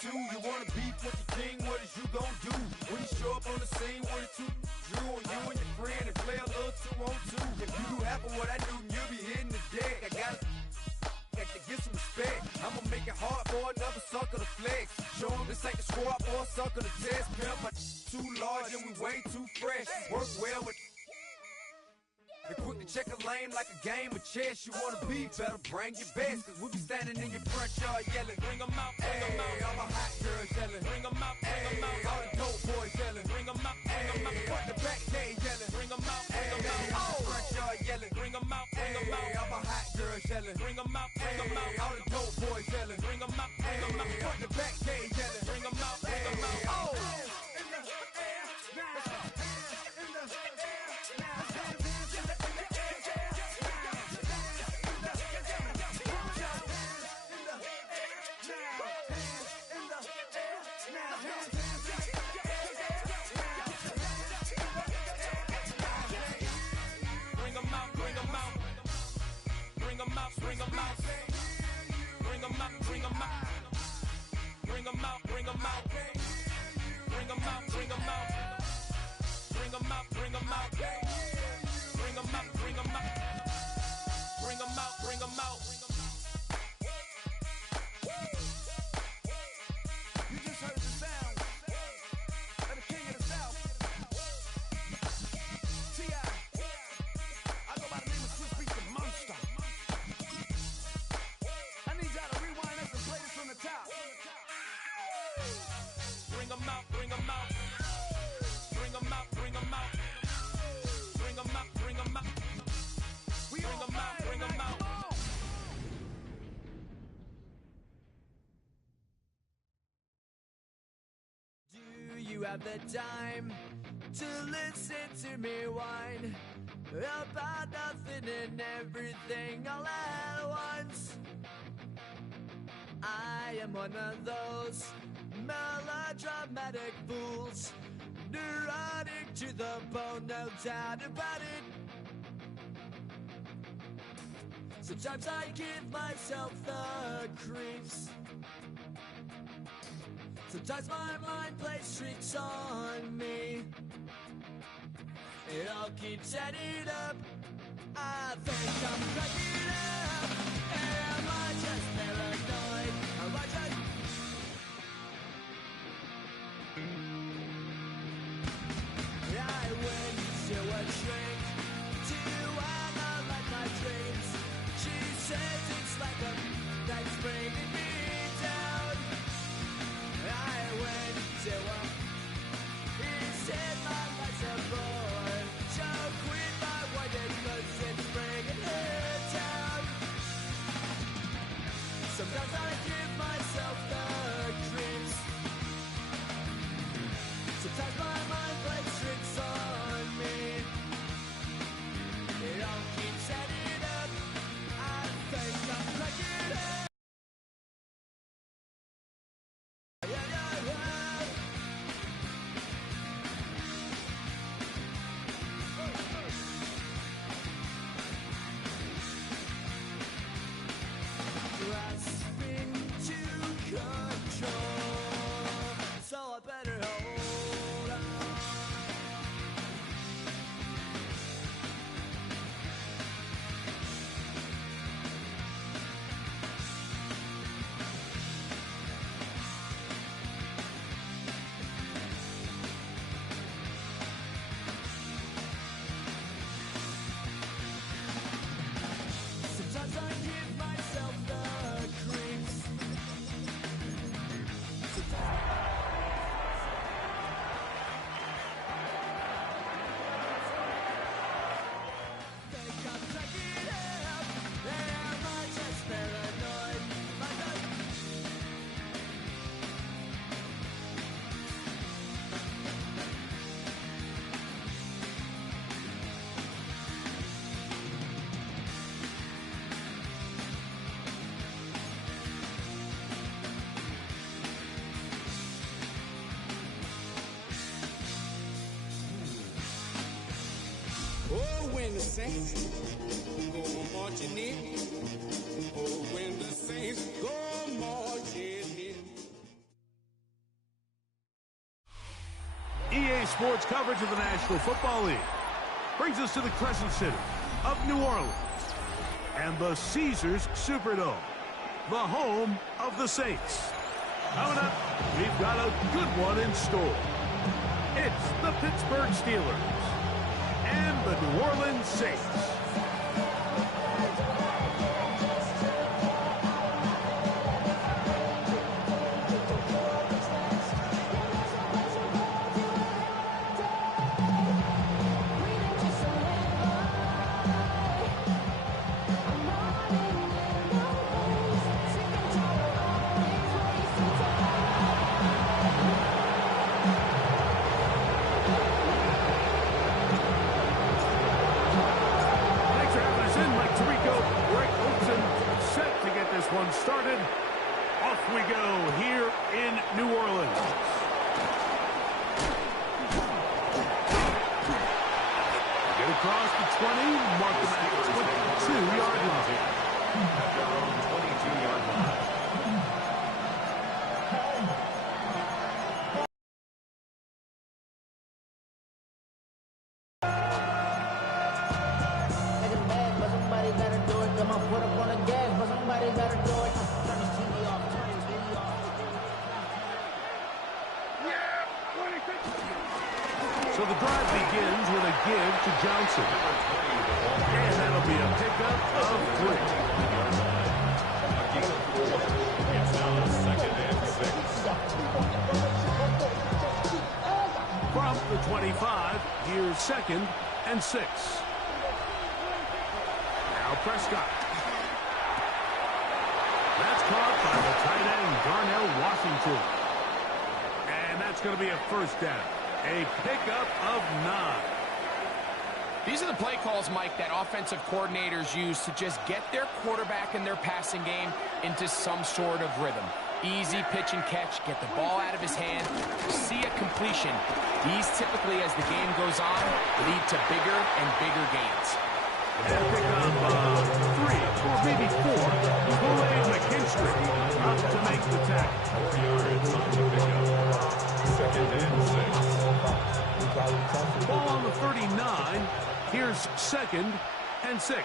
too. You wanna beef with the king, what is you gon' do? When you show up on the scene with a two drew on you and your friend and play a little 2-on-2. If you do half of what I do, you'll be hitting the deck. I gotta get some respect. I'ma make it hard for another sucker to flex. Show him this ain't the squad for a sucker to test. Pimp, my too large and we way too fresh. Work well with and quick to check a lane like a game of chess. You wanna be better, bring your best. Cause we'll be standing in your front yard yelling, bring them out, bring them out. All my hot girls yelling, bring them out, bring them out. All the dope boys yelling, bring them out, bring them out. Front the back day yelling, bring them out, bring them out. All the front yard yelling, bring them out, bring them out. All my hot girls yelling, bring them out, bring them out. All the dope boys yelling, bring them out, bring them out. Front the back day yelling, bring them out, bring them out. Oh! Bring them out, bring them out, bring them out, bring them out, bring them out, bring them out, bring them out, bring them out, bring them out, bring them out, bring them out, bring them out, bring them out. You just heard the sound of the king of the South, T.I. I go by the name of Swiss Beats the Monster. Bring them out, bring them out, bring them out, bring them out, bring them out, bring them out, bring them out, bring them out. Do you have the time to listen to me whine about nothing and everything all at once? I am one of those melodramatic fools, neurotic to the bone, no doubt about it. Sometimes I give myself the creeps. Sometimes my mind plays tricks on me. It all keeps adding up. I think I'm cracking up. Am I just paranoid? Am I just... I went to a shrink to analyze my dreams. She says it's like a that's bringing me down. I went to a... He said my life's a bore. So quit my white cause it's bringing her down. Sometimes I give myself the creeps. Sometimes my mind plays tricks on me. It all keeps adding up. I think I'm cracking up. Yeah, yeah, yeah. Grasping to control, so I better hold on. Sometimes I give myself the creeps. Think I'm cracking up. Am I just paranoid? Oh, when the saints go marching in. Oh, when the saints go marching in. Sports coverage of the National Football League brings us to the Crescent City of New Orleans and the Caesars Superdome, the home of the Saints. Coming up, we've got a good one in store. It's the Pittsburgh Steelers and the New Orleans Saints. One started. Off we go here in New Orleans. Get across the 20, mark them at the 22-yard line. At their own 22-yard line. So the drive begins with a give to Johnson. And that'll be a pickup of 3. It's now 2nd and 6. From the 25, here's 2nd and 6. Now Prescott. That's caught by the tight end, Darnell Washington. And that's going to be a first down. A pickup of 9. These are the play calls, Mike, that offensive coordinators use to just get their quarterback and their passing game into some sort of rhythm. Easy pitch and catch, get the ball out of his hand, see a completion. These typically, as the game goes on, lead to bigger and bigger gains. And a pickup of 3 or maybe 4. Kool-Aid McKinstry up to make the tackle. 4 yards on the pickup. 2nd and 6. Ball on the 39. Here's 2nd and 6.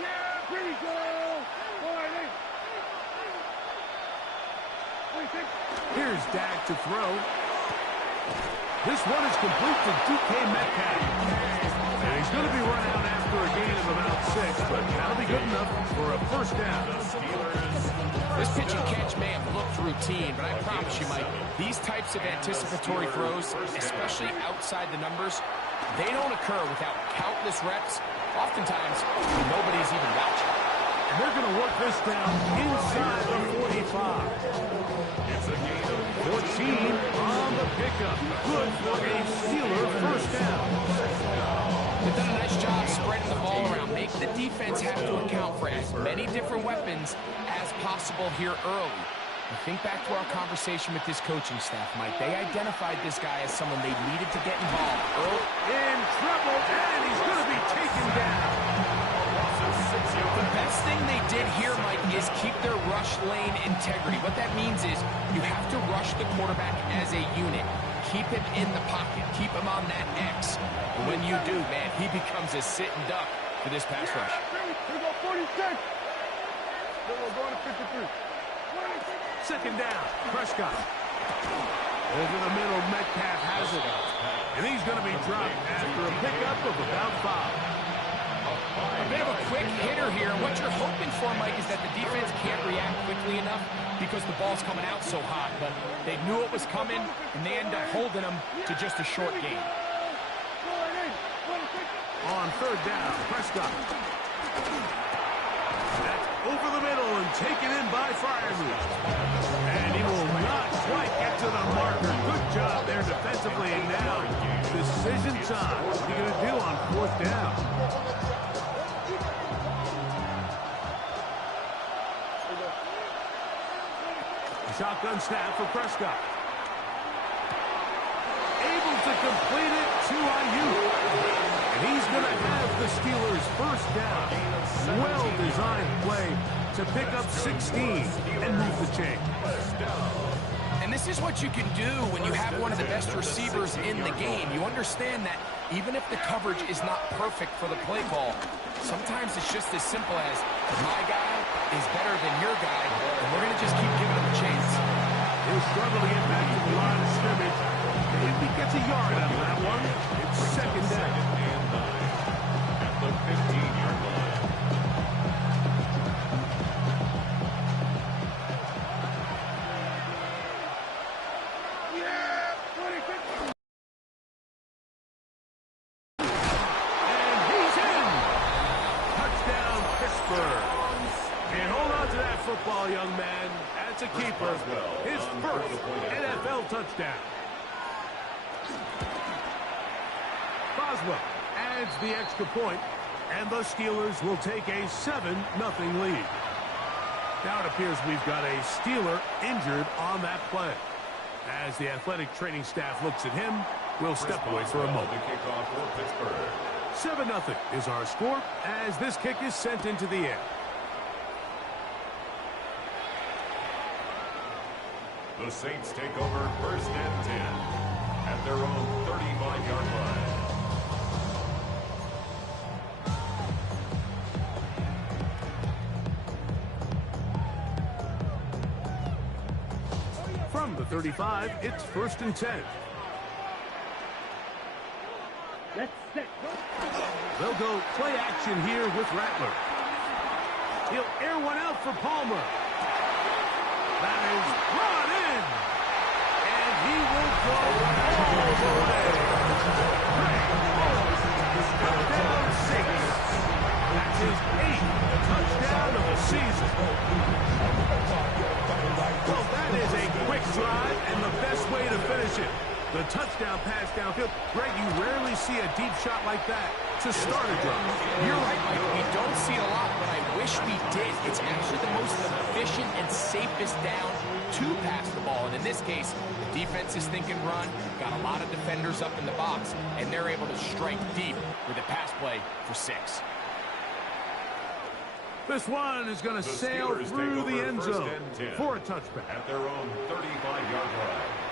Yeah, pretty good. Here's Dak to throw. This one is complete to DK Metcalf. And he's going to be run out after a gain of about 6, but that'll be good enough for a first down. This pitch and catch may have looked routine, but I promise you, Mike, these types of anticipatory throws, especially outside the numbers, they don't occur without countless reps. Oftentimes, nobody's even watching. And they're going to work this down inside the 45. It's a gain of 14 on the pickup. Good for a Steeler first down. They've done a nice job spreading the ball around, making the defense have to account for as many different weapons as possible here early. And think back to our conversation with this coaching staff, Mike. They identified this guy as someone they needed to get involved early. In trouble, and he's going to be taken down. The best thing they did here, Mike, is keep their rush lane integrity. What that means is you have to rush the quarterback as a unit. Keep him in the pocket. Keep him on that X. And when you do, man, he becomes a sitting duck for this pass rush. We go 46. Then we're going to 53. 2nd down, Prescott. Over the middle, Metcalf has it. And he's going to be dropped after a pickup of about 5. A bit of a quick hitter here. What you're hoping for, Mike, is that the defense can't react quickly enough because the ball's coming out so hot. But they knew it was coming, and they end up holding them to just a short gain. On 3rd down, Prescott. That's over the middle and taken in by Freiermuth. And he will not quite get to the marker. Good job there defensively. And now, decision time. What are you going to do on 4th down? Shotgun snap for Prescott. Able to complete it to Ayuk. And he's going to have the Steelers first down. Well-designed play to pick up 16 and move the chain. And this is what you can do when you have one of the best receivers in the game. You understand that even if the coverage is not perfect for the play call, sometimes it's just as simple as my guy is better than your guy, and we're going to just keep giving him a chance. He'll struggle to get back to the line of scrimmage. If he gets a yard out of that one, it's second down. At the 15-yard line. Football, young man. That's a keeper. His first NFL touchdown. Boswell adds the extra point, and the Steelers will take a 7-0 lead. Now it appears we've got a Steeler injured on that play. As the athletic training staff looks at him, we'll step away for a moment. 7-0 is our score as this kick is sent into the air. The Saints take over first and 10 at their own 35-yard line. From the 35, it's first and 10. They'll go play action here with Rattler. He'll air one out for Palmer. That is brought in. And he will go all the way. Greg Olsen is touchdown 6. That's his 8th touchdown of the season. Well, that is a quick drive and the best way to finish it. The touchdown pass downfield. Greg, you rarely see a deep shot like that to start a drive. You're right, Mike. We don't see it a lot, but I wish we did. It's actually the most efficient and safest down to pass the ball. And in this case, the defense is thinking run, got a lot of defenders up in the box, and they're able to strike deep with a pass play for 6. This one is going to sail through the end zone for a touchback. At their own 35-yard line.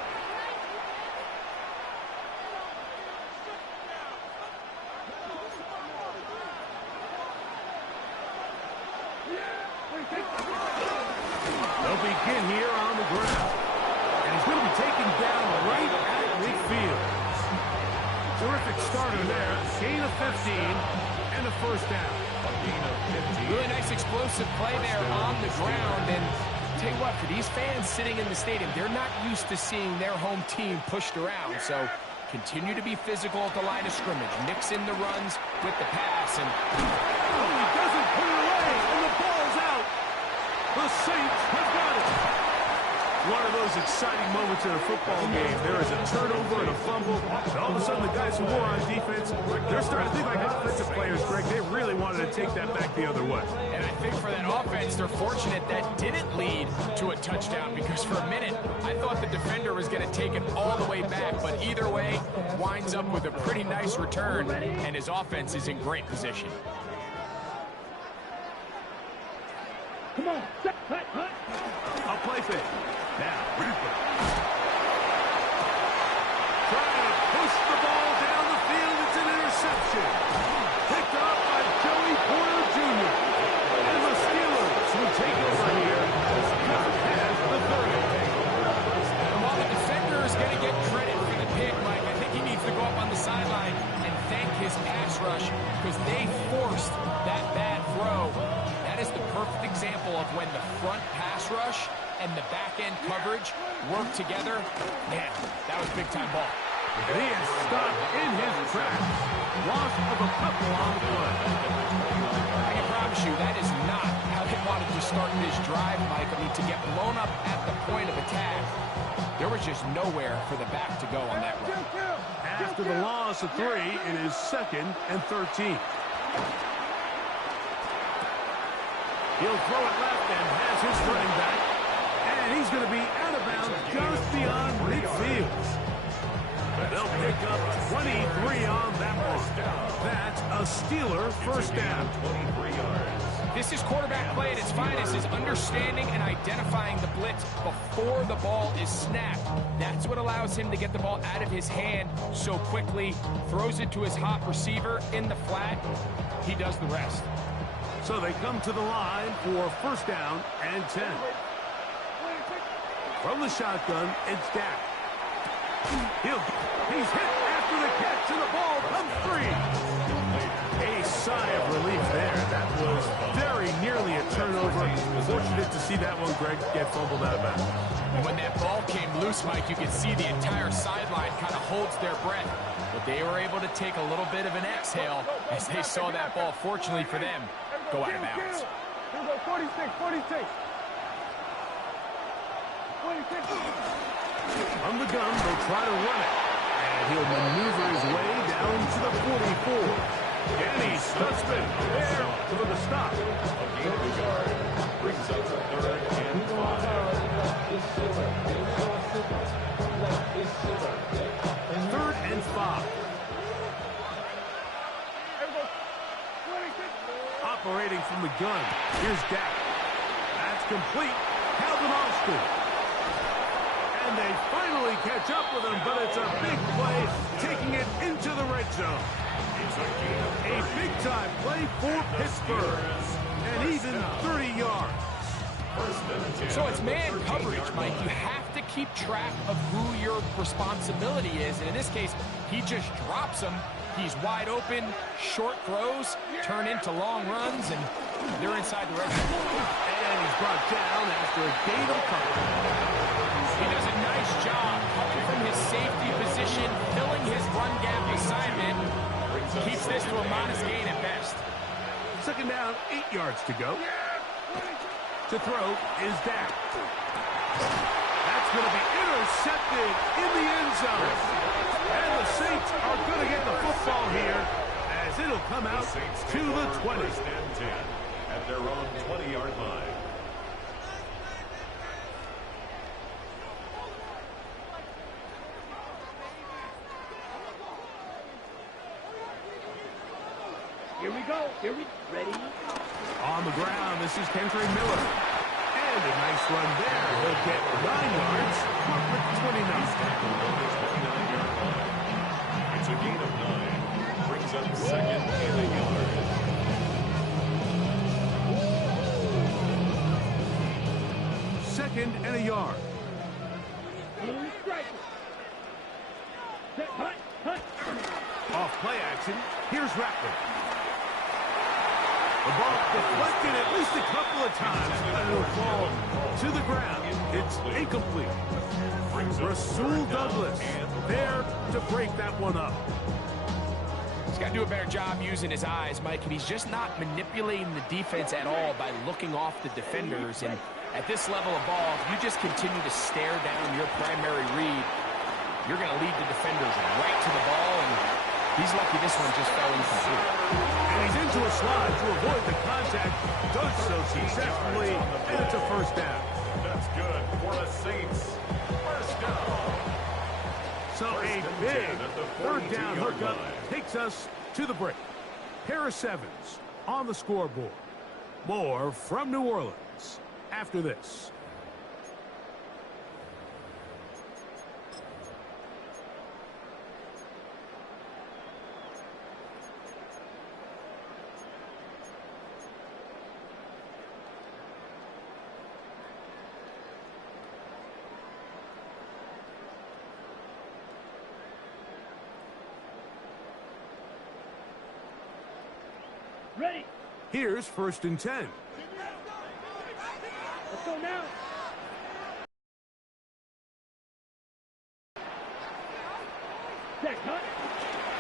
They'll begin here on the ground. And he's going to be taken down right at midfield. Terrific starter there. Gain of 15 and a first down. Really nice explosive play there on the ground. And tell you what, for these fans sitting in the stadium, they're not used to seeing their home team pushed around. So continue to be physical at the line of scrimmage. Mix in the runs with the pass. And he doesn't put it away, and the ball's out. The Saints have got it. One of those exciting moments in a football game. There is a turnover and a fumble. And all of a sudden, the guys who were on defense, they're starting to think like offensive players, Greg. They really wanted to take that back the other way. And I think for that offense, they're fortunate that didn't lead to a touchdown, because for a minute, I thought the defender was going to take it all the way back. But either way, winds up with a pretty nice return, and his offense is in great position. Come on, a play fake. Now, Reaper. Trying to push the ball down the field. It's an interception. Picked up by Joey Porter Jr. And the Steelers will take over here. Has the 30. And while the defender is going to get credit for the pick, Mike, I think he needs to go up on the sideline and thank his pass rush, because they forced that bad throw. That is the perfect example of when the front pass rush and the back-end coverage work together. Man, that was big-time ball. And he is stopped in his tracks. Loss of a couple on the play. I can promise you that is not how they wanted to start this drive, Mike. I mean, to get blown up at the point of attack, there was just nowhere for the back to go on that run. After the loss of 3, it is 2nd and 13. He'll throw it left and has his running back. And he's going to be out of bounds just beyond midfield. They'll pick up 23 on that one. That's a Steeler first down. 23 yards. This is quarterback play at its finest, is understanding and identifying the blitz before the ball is snapped. That's what allows him to get the ball out of his hand so quickly, throws it to his hot receiver in the flat. He does the rest. So they come to the line for first down and 10. From the shotgun, it's Dak. He's hit after the catch, and the ball comes free. A sigh of relief there. That was very nearly a turnover. Fortunate to see that one, Greg, get fumbled out of bounds. And when that ball came loose, Mike, you could see the entire sideline kind of holds their breath. But they were able to take a little bit of an exhale as they saw that ball, fortunately for them, go out of bounds. Here we go, 46. From the gun, they'll try to run it. And he'll maneuver his way down to the 44. Danny Stutzman there for the stop. A gain of a yard brings up third and 5. Third and 5. Operating from the gun. Here's Dak. That's complete. Calvin Austin. And they finally catch up with him, but it's a big play, taking it into the red zone. A big-time play for Pittsburgh, and even 30 yards. So it's man coverage, Mike. You have to keep track of who your responsibility is, and in this case, he just drops him. He's wide open, short throws, turn into long runs, and they're inside the red zone. And he's brought down after a gain of coverage. He does a nice job coming from his safety position, filling his run gap assignment. Keeps this to a modest gain at best. Second down, 8 yards to go. To throw is Dak. That's going to be intercepted in the end zone. And the Saints are going to get the football here as it'll come out to the 20. First and 10 at their own 20-yard line. Here we ready? On the ground, this is Kendrick Miller. And a nice run there. He'll get 9 yards. Mark 29. It's a gain of 9. Brings up second and a yard. Second and a yard. Off play action. Here's Rattler. The ball deflected at least a couple of times, and it'll fall to the ground. It's incomplete. Rasul Douglas there to break that one up. He's got to do a better job using his eyes, Mike, and he's just not manipulating the defense at all by looking off the defenders. And at this level of ball, if you just continue to stare down your primary read, you're going to lead the defenders right to the ball, and he's lucky this one just fell incomplete. And he's into a slide to avoid the contact. Does so successfully, and it's a first down. That's good for the Saints. First down. So a big third down hookup takes us to the break. Harris Evans on the scoreboard. More from New Orleans after this. Ready. Here's first and 10. Let's go now.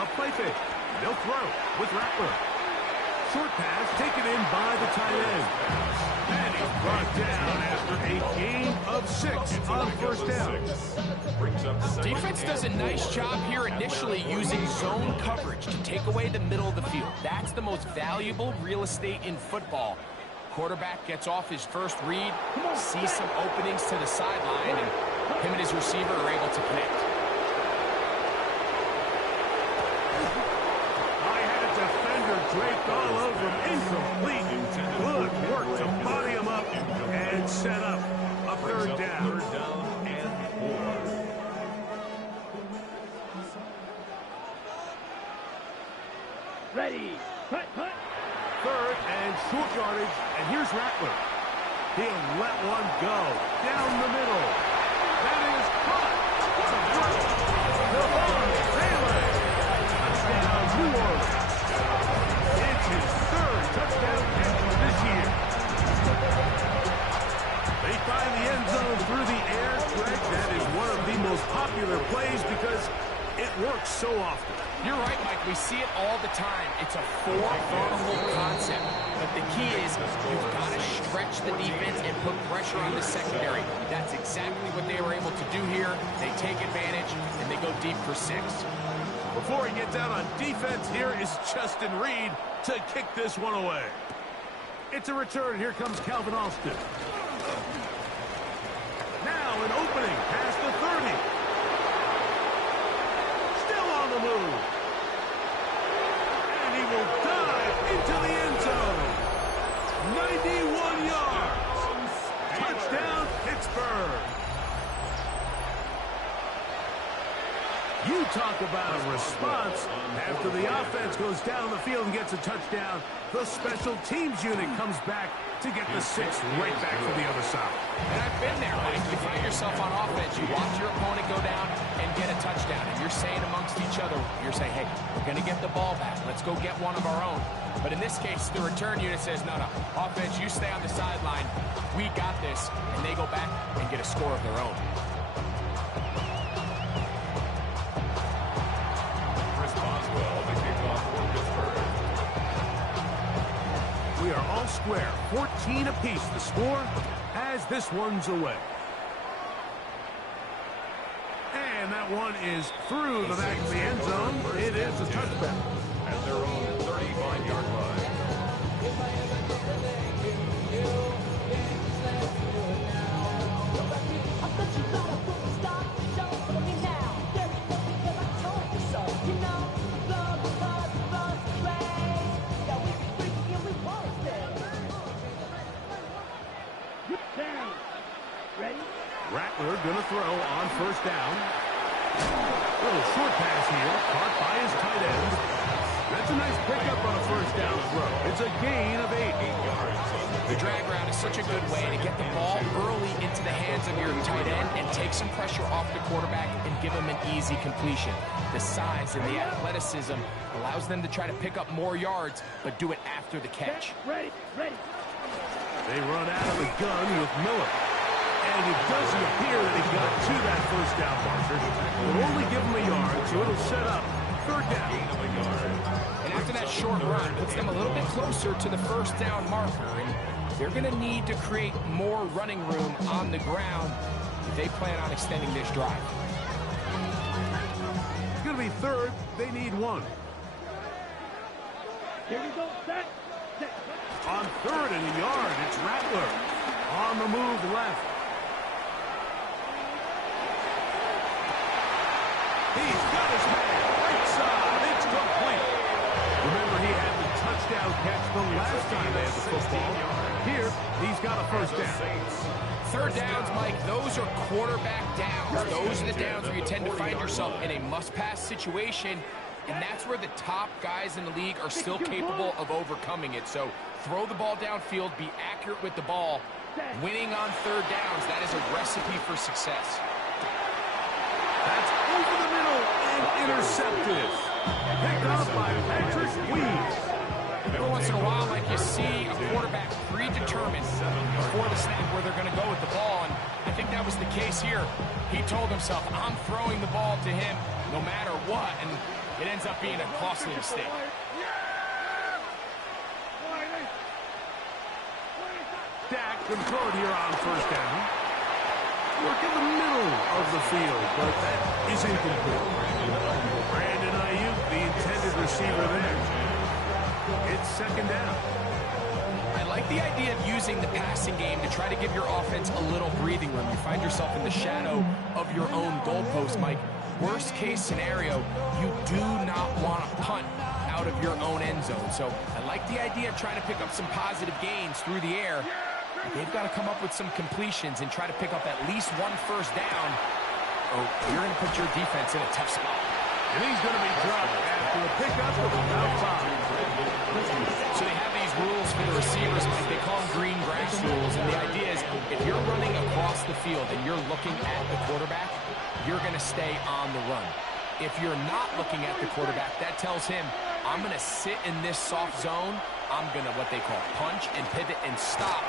A play fake. They'll throw with Rattler. Short pass taken in by the tight end. And he's brought down after a gain of 6 on first down. Defense does a nice job here initially using zone coverage to take away the middle of the field. That's the most valuable real estate in football. Quarterback gets off his first read, sees some openings to the sideline, and him and his receiver are able to connect. I had a defender draped all over him. Incomplete. Good set up a third down. Third down and 4. Ready. Cut, cut. Third and short yardage, and here's Rattler. He'll let one go down the middle. That is caught. What a throw. Devon Taylor. Touchdown, New Orleans. It's his third touchdown catch this year. They find the end zone through the air. Greg, that is one of the most popular plays because it works so often. You're right, Mike. We see it all the time. It's a four-vertical concept. But the key is you've got to stretch the defense and put pressure on the secondary. That's exactly what they were able to do here. They take advantage, and they go deep for 6. Before he gets out on defense, here is Justin Reed to kick this one away. It's a return. Here comes Calvin Austin. Now an opening past the 30. Still on the move. And he will dive into the end zone. 91 yards. Touchdown, Pittsburgh. You talk about a response. After the offense goes down the field and gets a touchdown, the special teams unit comes back to get the 6 right back to the other side. And I've been there, Mike. You find yourself on offense, you watch your opponent go down and get a touchdown, and you're saying amongst each other, you're saying, hey, we're going to get the ball back. Let's go get one of our own. But in this case, the return unit says, no, offense, you stay on the sideline. We got this. And they go back and get a score of their own. We are all square, 14 apiece. The score as this one's away. And that one is through the back of the end zone. It is a touchback. At their own 35-yard line. Rattler going to throw on first down. Little short pass here, caught by his tight end. That's a nice pickup on a first down throw. It's a gain of 8 yards. The drag route is such a good way to get the ball early into the hands of your tight end and take some pressure off the quarterback and give him an easy completion. The size and the athleticism allows them to try to pick up more yards, but do it after the catch. Ready, ready. They run out of the gun with Miller. And it doesn't appear that he got to that first down marker. They'll only give him a yard, so it'll set up third down. And after that short run, puts them a little bit closer to the first down marker. And they're going to need to create more running room on the ground if they plan on extending this drive. It's going to be third. They need 1. Here we go. Set. On third and a yard, it's Rattler. On the move left. He's got his man. Right side. It's complete. Remember, he had the touchdown catch the last time they had the football. Here, he's got a first down. Third downs, Mike, those are quarterback downs. Those are the downs where you tend to find yourself in a must-pass situation, and that's where the top guys in the league are still capable of overcoming it. So throw the ball downfield, be accurate with the ball. Winning on third downs, that is a recipe for success. That's over the middle and intercepted. Picked up by Patrick Weeds. Every once in a while, like you see a quarterback predetermined before the snap where they're going to go with the ball, and I think that was the case here. He told himself, I'm throwing the ball to him no matter what, and it ends up being a costly mistake. Dak controlled here on first down. Work in the middle of the field, but that is incomplete. Brandon Ayuk, the intended receiver there. It's second down. I like the idea of using the passing game to try to give your offense a little breathing room. You find yourself in the shadow of your own goalpost, Mike. Worst case scenario, you do not want to punt out of your own end zone. So I like the idea of trying to pick up some positive gains through the air. They've got to come up with some completions and try to pick up at least one first down, or you're going to put your defense in a tough spot. And he's going to be dropped after a pickup of about 5. So they have these rules for the receivers, like they call them green grass rules, and the idea is if you're running across the field and you're looking at the quarterback, you're going to stay on the run. If you're not looking at the quarterback, that tells him, I'm going to sit in this soft zone, I'm going to what they call punch and pivot and stop.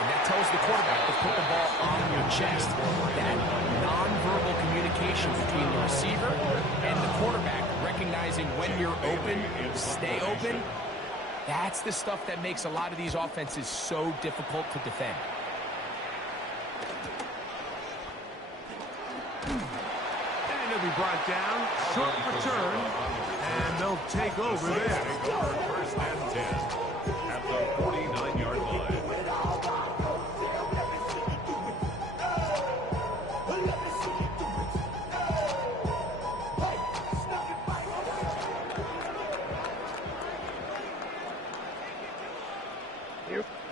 And that tells the quarterback to put the ball on your chest. That nonverbal communication between the receiver and the quarterback, recognizing when you're open, stay open, that's the stuff that makes a lot of these offenses so difficult to defend. And he'll be brought down, short return, and they'll take over there. First and 10 at the 49-yard line.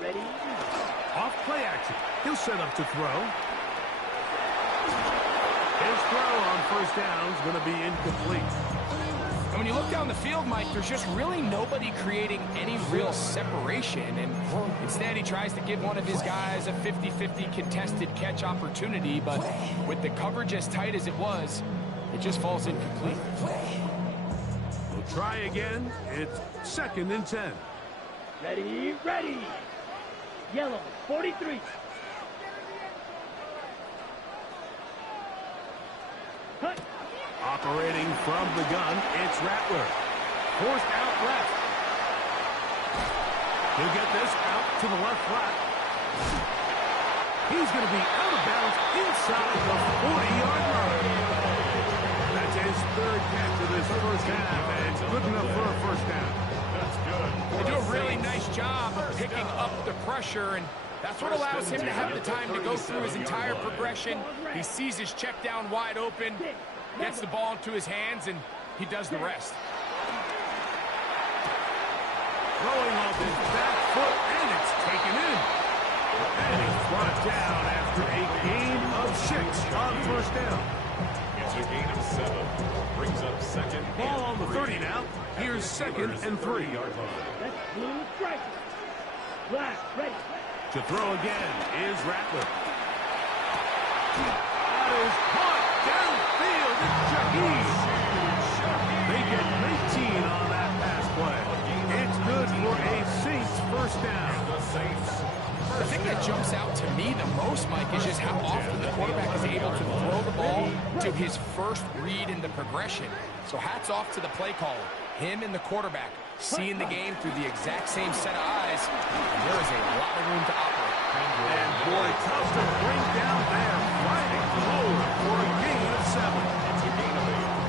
Ready? Off play action. He'll set up to throw. His throw on first down is going to be incomplete. And when you look down the field, Mike, there's just really nobody creating any real separation. And instead, he tries to give one of his guys a 50-50 contested catch opportunity. But with the coverage as tight as it was, it just falls incomplete. We'll try again. It's 2nd and 10. Ready, ready. Yellow, 43. Cut. Operating from the gun, it's Rattler. Forced out left. He'll get this out to the left flat. He's going to be out of bounds inside the 40-yard line. That's his 3rd catch of this first half, and it's good enough for a first down. That's good. They do a really nice job of picking up the pressure, and that's what allows him to have the time to go through his entire progression. He sees his check down wide open, gets the ball into his hands, and he does the rest. Throwing off his back foot, and it's taken in. And he's brought down after a gain of 6 on first down. It's a gain of 7. Brings up 2nd. Ball on the 30 now. Here's 2nd and 3. That's blue strike. Black, ready. To throw again is Rattler. That is caught downfield. It's Shaheed. They get 19 on that pass play. It's good for a Saints first down. The Saints. The thing that jumps out to me the most, Mike, is just how often the quarterback is able to throw the ball to his first read in the progression. So hats off to the play caller. Him and the quarterback seeing the game through the exact same set of eyes. And there is a lot of room to operate. And boy, tough to bring down there. Fighting forward for a gain of 7.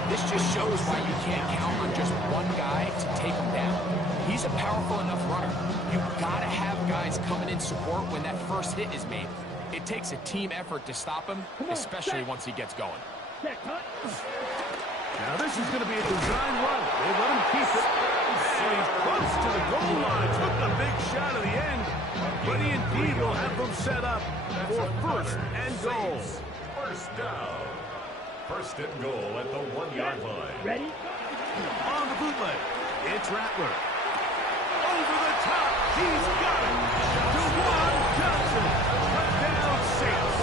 This just shows why you can't count on just one guy to take him down. He's a powerful enough runner. You've got to have guys coming in support when that first hit is made. It takes a team effort to stop him, especially once he gets going. Set, cut. Now this is going to be a design run. They let him keep it. And he's close to the goal line. Took a big shot at the end. But he indeed will have them set up for 1st and goal. First down. 1st and goal at the 1-yard line. Ready? On the bootleg, it's Rattler. Over the top, he's got it. DeJuan Johnson, touchdown Saints.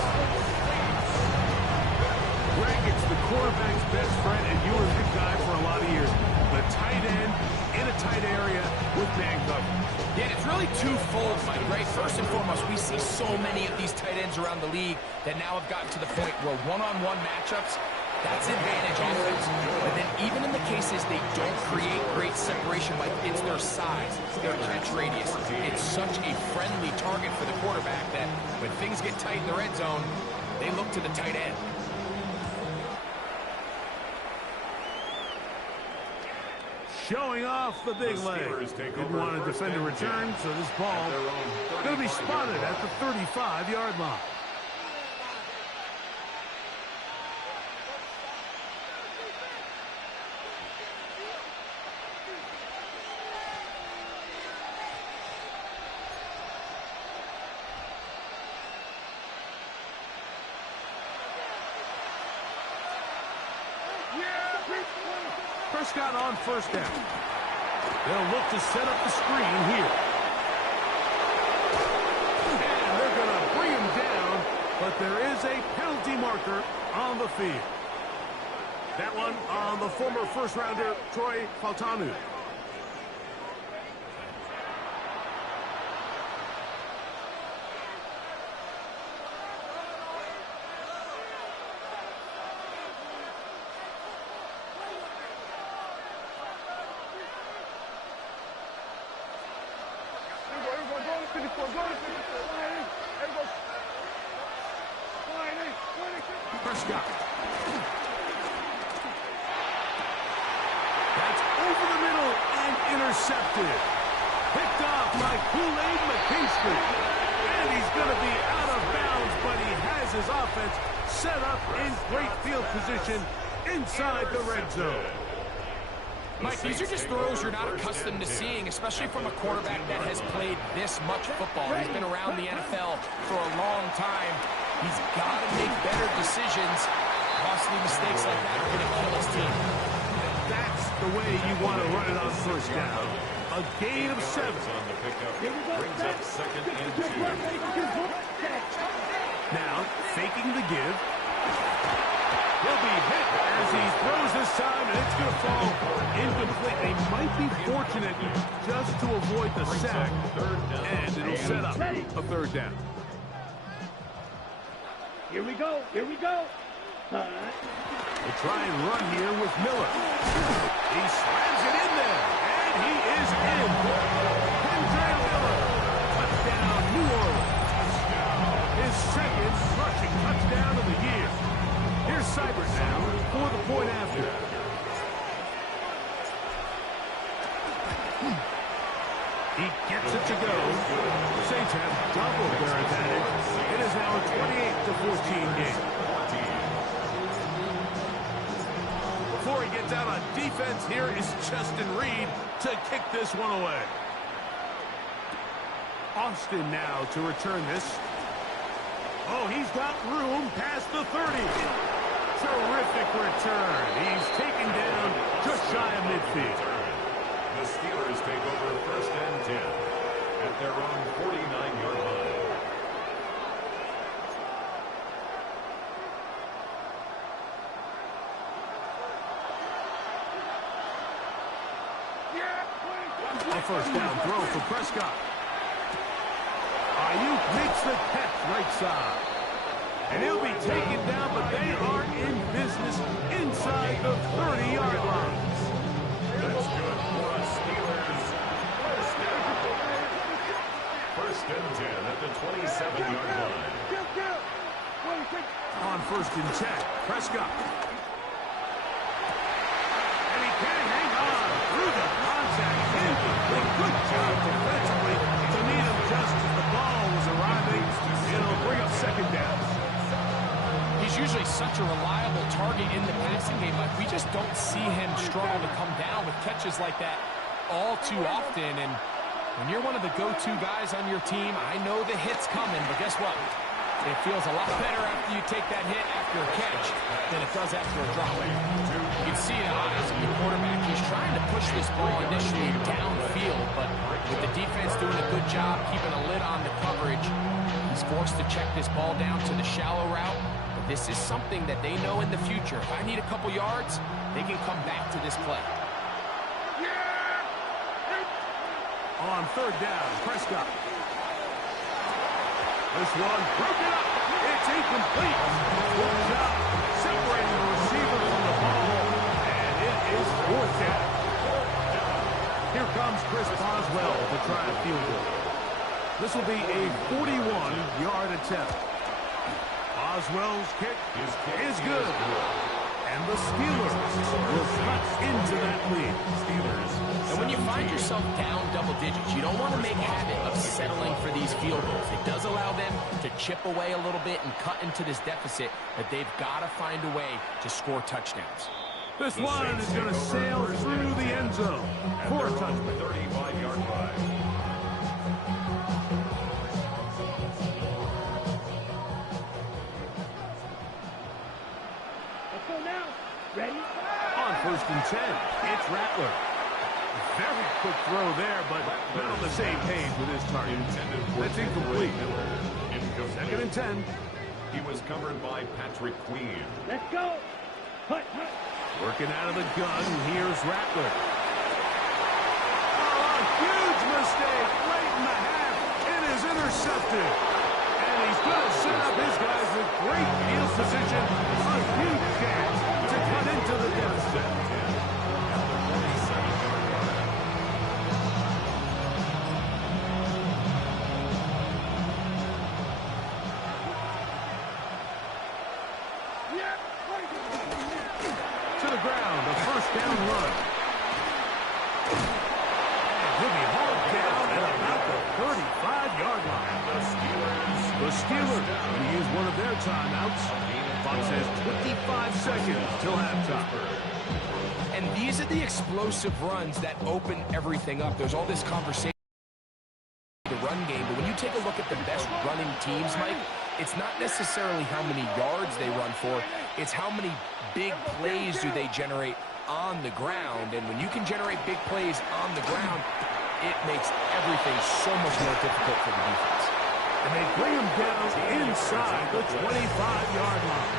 Greg, it's the quarterback's best friend, and you were a good guy for a lot of years. The tight end in a tight area with man coverage. Yeah, it's really twofold, Mike, right? First and foremost, we see so many of these tight ends around the league that now have gotten to the point where one-on-one matchups, that's advantage offense. But then even in the cases they don't create great separation, like it's their size, it's their catch radius. It's such a friendly target for the quarterback that when things get tight in the red zone, they look to the tight end. Showing off the big leg. Didn't want to defend a return, so this ball going to be spotted at the 35-yard line. Prescott on first down. They'll look to set up the screen here. And they're going to bring him down, but there is a penalty marker on the field. That one on the former first-rounder, Troy Fautanu. Prescott. That's over the middle and intercepted. Picked off by Kool-Aid McKinstry. And he's going to be out of bounds, but he has his offense set up in great field position inside the red zone. Mike, these are just throws you're not accustomed to seeing, especially from a quarterback that has played this much football. He's been around the NFL for a long time. He's got to make better decisions. Costly mistakes like that are going to kill his team. That's the way you want to run it on first down. A gain of 7. Brings up second and 2. Now, faking the give. He'll be hit as he throws this time, and it's going to fall incomplete. They might be fortunate just to avoid the sack, and it'll set up a third down. Here we go. Here we go. They try and run here with Miller. He slams it in there, and he is in. Kendre Miller, touchdown, New Orleans. His second rushing touchdown of the year. Here's Seibert now for the point after. He gets it to go. Saints have doubled their advantage. It is now a 28-14 game. Before he gets out on defense, here is Justin Reed to kick this one away. Austin now to return this. Oh, he's got room past the 30. Terrific return. He's taken down just shy of midfield. The Steelers take over first and 10 at their own 49-yard line. A first down throw for Prescott. Ayuk makes the catch right side. And he'll be taken down, but they are in business inside the 30-yard line. That's good for us, Steelers. First and 10 at the 27-yard line. On first and 10, Prescott. And he can't hang on through the contact. Incomplete. Good job defensively to meet him just as the ball was arriving. It'll bring up second down. He's usually such a reliable target in the passing game, but we just don't see him struggle to come down with catches like that all too often. And when you're one of the go-to guys on your team, I know the hit's coming, but guess what? It feels a lot better after you take that hit after a catch than it does after a drop. You can see the eyes of the quarterback. He's trying to push this ball initially downfield, but with the defense doing a good job keeping a lid on the coverage, he's forced to check this ball down to the shallow route. But this is something that they know in the future. If I need a couple yards, they can come back to this play. On third down, Prescott. This one broken up. It's incomplete. Good job separating the receiver from the ball, and it is fourth down. Here comes Chris Boswell to try a field goal. This will be a 41-yard attempt. Boswell's kick is good. And the Steelers will cut into that lead. And when you find yourself down double digits, you don't want to make habit of settling for these field goals. It does allow them to chip away a little bit and cut into this deficit, but they've got to find a way to score touchdowns. This one is going to sail through the end zone for a touchdown. 35-yard drive. Let's go now. Ready? On first and 10. It's Rattler. Very quick throw there, but not on the same page with his target. That's incomplete. Second and 10. He was covered by Patrick Queen. Let's go. Hut, hut. Working out of the gun, here's Rattler. Oh, a huge mistake late in the half. It is intercepted. And he's going to set up his guys with great field position. A huge chance to cut into the deficit. To the ground, a first down run. And he'll be hauled down at about the 35-yard line. The Steelers going to use one of their timeouts. Fox has 25 seconds till halftime. And these are the explosive runs that open everything up. There's all this conversation the run game, but when you take a look at the best running teams, Mike, it's not necessarily how many yards they run for, it's how many big plays do they generate on the ground. And when you can generate big plays on the ground, it makes everything so much more difficult for the defense. And they bring him down inside the 25-yard line.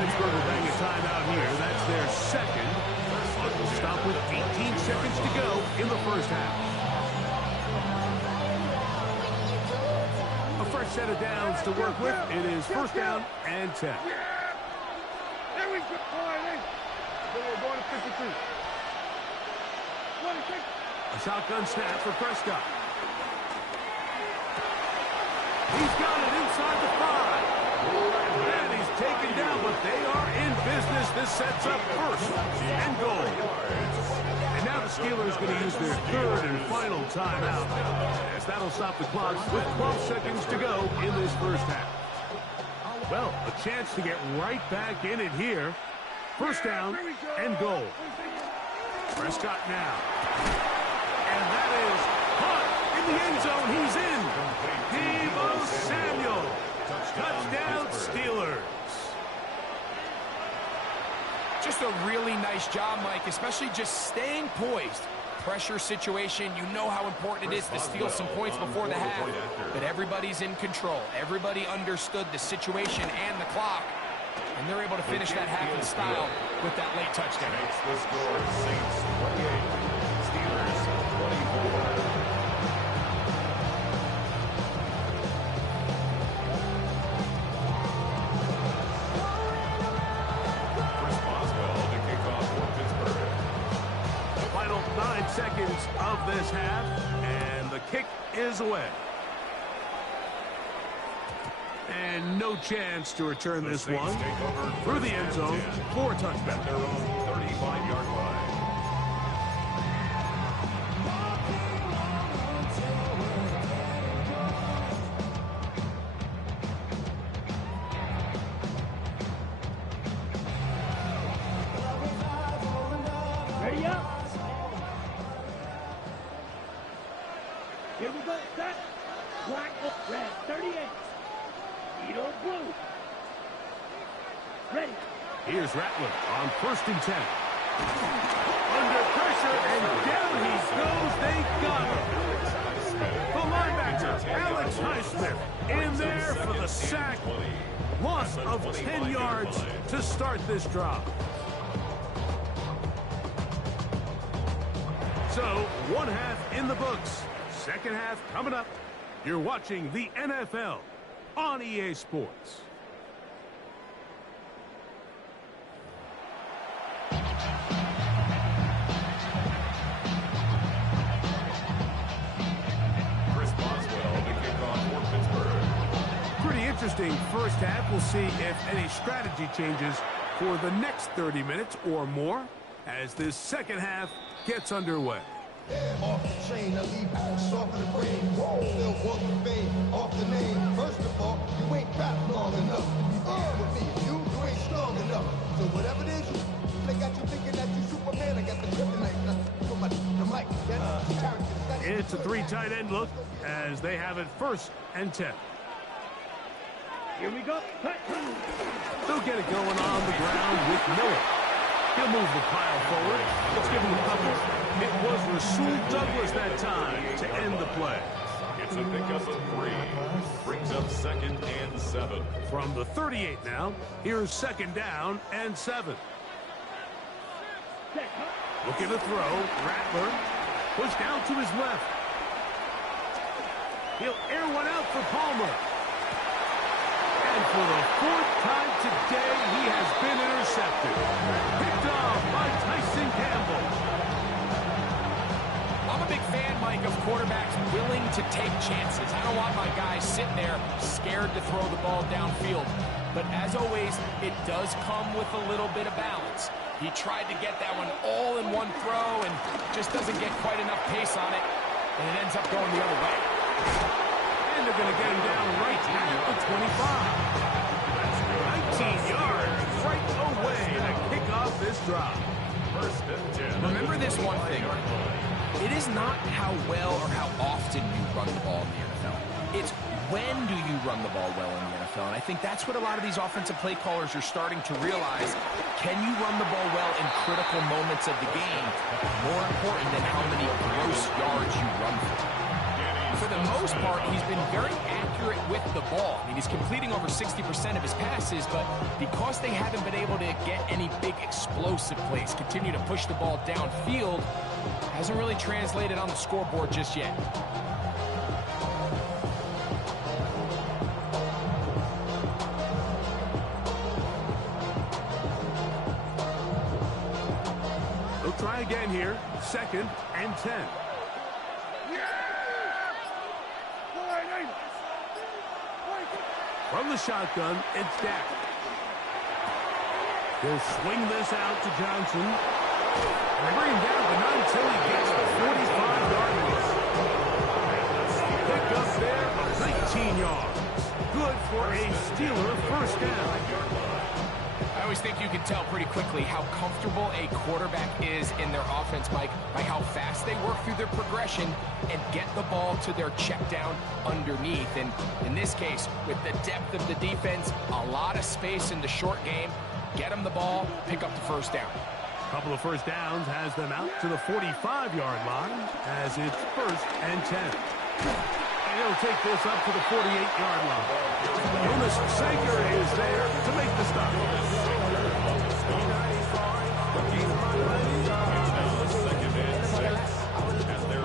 Pittsburgh will bang a timeout here. That's their second. We'll stop with 18 seconds to go in the first half. A fresh set of downs to work with. It is first down and 10. There we go. We're going to 52. A shotgun snap for Prescott. He's got it inside the 5. And he's taken down, but they are in business. This sets up first and goal. And now the Steelers going to use their third and final timeout, as that'll stop the clock with 12 seconds to go in this first half. Well, a chance to get right back in it here. First down and goal. Prescott now. And that is caught in the end zone. He's in. Deebo Samuel. Touchdown Steelers. Just a really nice job, Mike, especially just staying poised. Pressure situation, you know how important it is to steal some points before the half, but everybody's in control. Everybody understood the situation and the clock, and they're able to finish that half in style with that late touchdown. Makes the score Saints 28, Steelers 24. Final 9 seconds of this half, and the kick is away. And no chance to return this one through the end zone for a touchback. Their own 35-yard line. Ready up. Here we go. Set. Black, red, 38. Edo blue. Ready. Here's Rattler on first and 10. Under pressure, and down he goes. They got him. The linebacker, Alex Highsmith, in there for the sack. Loss of 10 yards to start this drive. So, one half in the books. Second half coming up. You're watching the NFL on EA Sports. Chris Boswell to kick off for Pittsburgh. Pretty interesting first half. We'll see if any strategy changes for the next 30 minutes or more as this second half gets underway. Off the chain, I leave ass off the brain. Still want the fame off the name. First of all, you ain't rap long enough. With me, you ain't strong enough. So whatever it is, they got you thinking that you Superman. I got the kryptonite for the mic. That's the character. It's a 3 tight end look as they have it first and 10. Here we go. They'll get it going on the ground with Miller. He'll move the pile forward. Let's give him a couple. It was Rasul Douglas that time to end the play. It's a pickup of 3. Brings up 2nd and 7. From the 38 now, here's 2nd down and 7. Looking to throw. Rattler. Pushed out to his left. He'll air one out for Palmer. And for the 4th time today, he has been intercepted. Picked off by Tyson Campbell. I'm a big fan, Mike, of quarterbacks willing to take chances. I don't want my guys sitting there scared to throw the ball downfield. But as always, it does come with a little bit of balance. He tried to get that one all in one throw and just doesn't get quite enough pace on it. And it ends up going the other way. And they're going to get him down right at the 25. 19 yards right away to kick off this drive. 1st and 10. Remember this one thing. It is not how well or how often you run the ball in the NFL. It's when do you run the ball well in the NFL. And I think that's what a lot of these offensive play callers are starting to realize. Can you run the ball well in critical moments of the game? More important than how many gross yards you run for the most part, he's been very accurate with the ball. I mean, he's completing over 60% of his passes, but because they haven't been able to get any big explosive plays, continue to push the ball downfield, hasn't really translated on the scoreboard just yet. They'll try again here. 2nd and 10. From the shotgun, it's Dak. He'll swing this out to Johnson. And they bring him down, but not until he gets the 45-yard line. Pick up there, 19 yards. Good for a Steeler 1st down. I always think you can tell pretty quickly how comfortable a quarterback is in their offense, Mike, by how fast they work through their progression and get the ball to their check down underneath. And in this case, with the depth of the defense, a lot of space in the short game, get them the ball, pick up the 1st down. A couple of 1st downs has them out to the 45-yard line as it's 1st and 10. And he'll take this up to the 48-yard line. Jonas Sager is there to make the stop.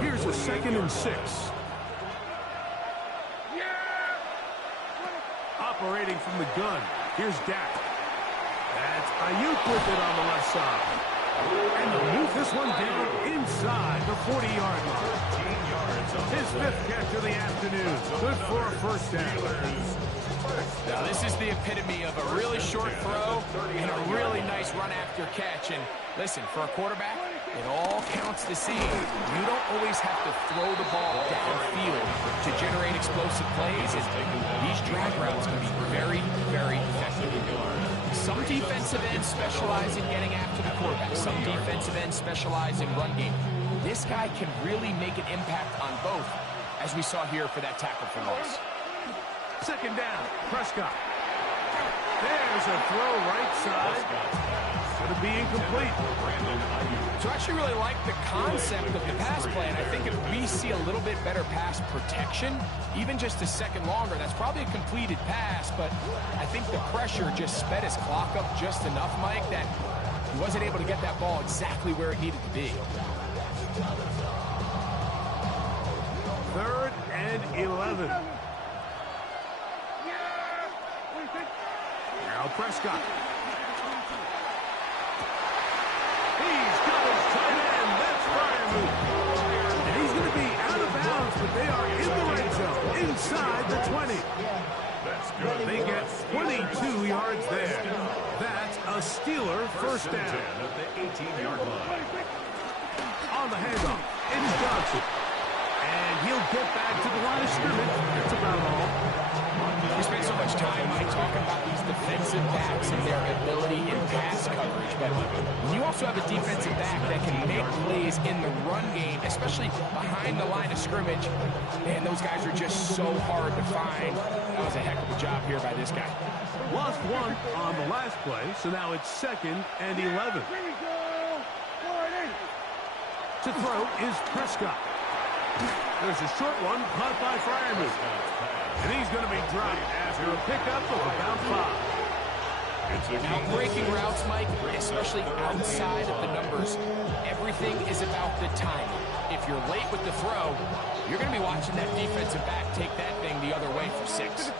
Here's a 2nd and 6. Operating from the gun. Here's Dak. That's Ayuk with it on the left side. And they'll move this one down inside the 40-yard line. His 5th catch of the afternoon. Good for a 1st down. Now, this is the epitome of a really short throw and a really nice run after catch. And listen, for a quarterback, it all counts the same. You don't always have to throw the ball downfield to generate explosive plays. And these drag routes can be very, very effective. Some defensive ends specialize in getting after the quarterback. Some defensive ends specialize in run game. This guy can really make an impact on both, as we saw here for that tackle for loss. 2nd down, Prescott. There's a throw right side. Going to be incomplete. So I actually really like the concept of the pass play, and I think if we see a little bit better pass protection, even just a second longer, that's probably a completed pass, but I think the pressure just sped his clock up just enough, Mike, that he wasn't able to get that ball exactly where it needed to be. 3rd and 11. Now Prescott. He's got his tight end. That's Freiermuth. And he's going to be out of bounds, but they are in the red zone, inside the 20. That's good. They get 22 yards there. That's a Steeler 1st down. At the 18-yard line. On the handoff, it's Johnson. And he'll get back to the line of scrimmage. That's about all. We spent so much time, Mike, talking about these defensive backs and their ability in pass coverage, but when you also have a defensive back that can make plays in the run game, especially behind the line of scrimmage, man, those guys are just so hard to find. That was a heck of a job here by this guy. Lost one on the last play, so now it's 2nd and 11. To throw is Prescott. There's a short one caught by Freiermuth. And he's going to be dropped after a pickup of about 5. Now, breaking routes, Mike, especially outside of the numbers, everything is about the timing. If you're late with the throw, you're going to be watching that defensive back take that thing the other way for 6.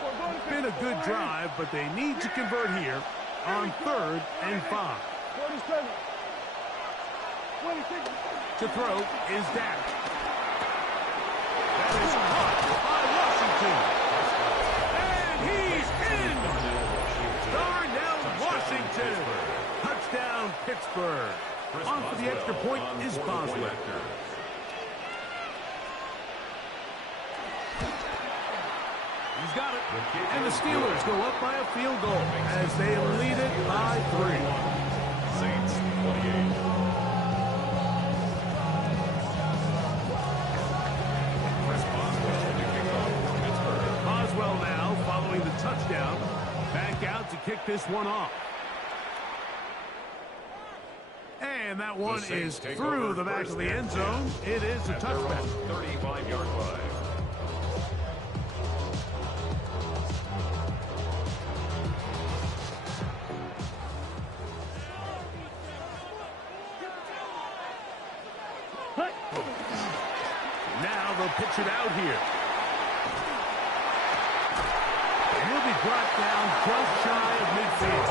Been a good drive, but they need to convert here on 3rd and 5. To throw is Dak. That is caught by Washington. And he's in. Darnell Washington. Touchdown, Pittsburgh. On for the extra point is Boswell. He's got it. And the Steelers go up by a field goal as they lead it by 3. Saints 28. Boswell now following the touchdown. Back out to kick this one off. And that one is through the back of the end zone. It is a touchback. 35-yard line. Now they'll pitch it out here. And he'll be brought down just shy of midfield.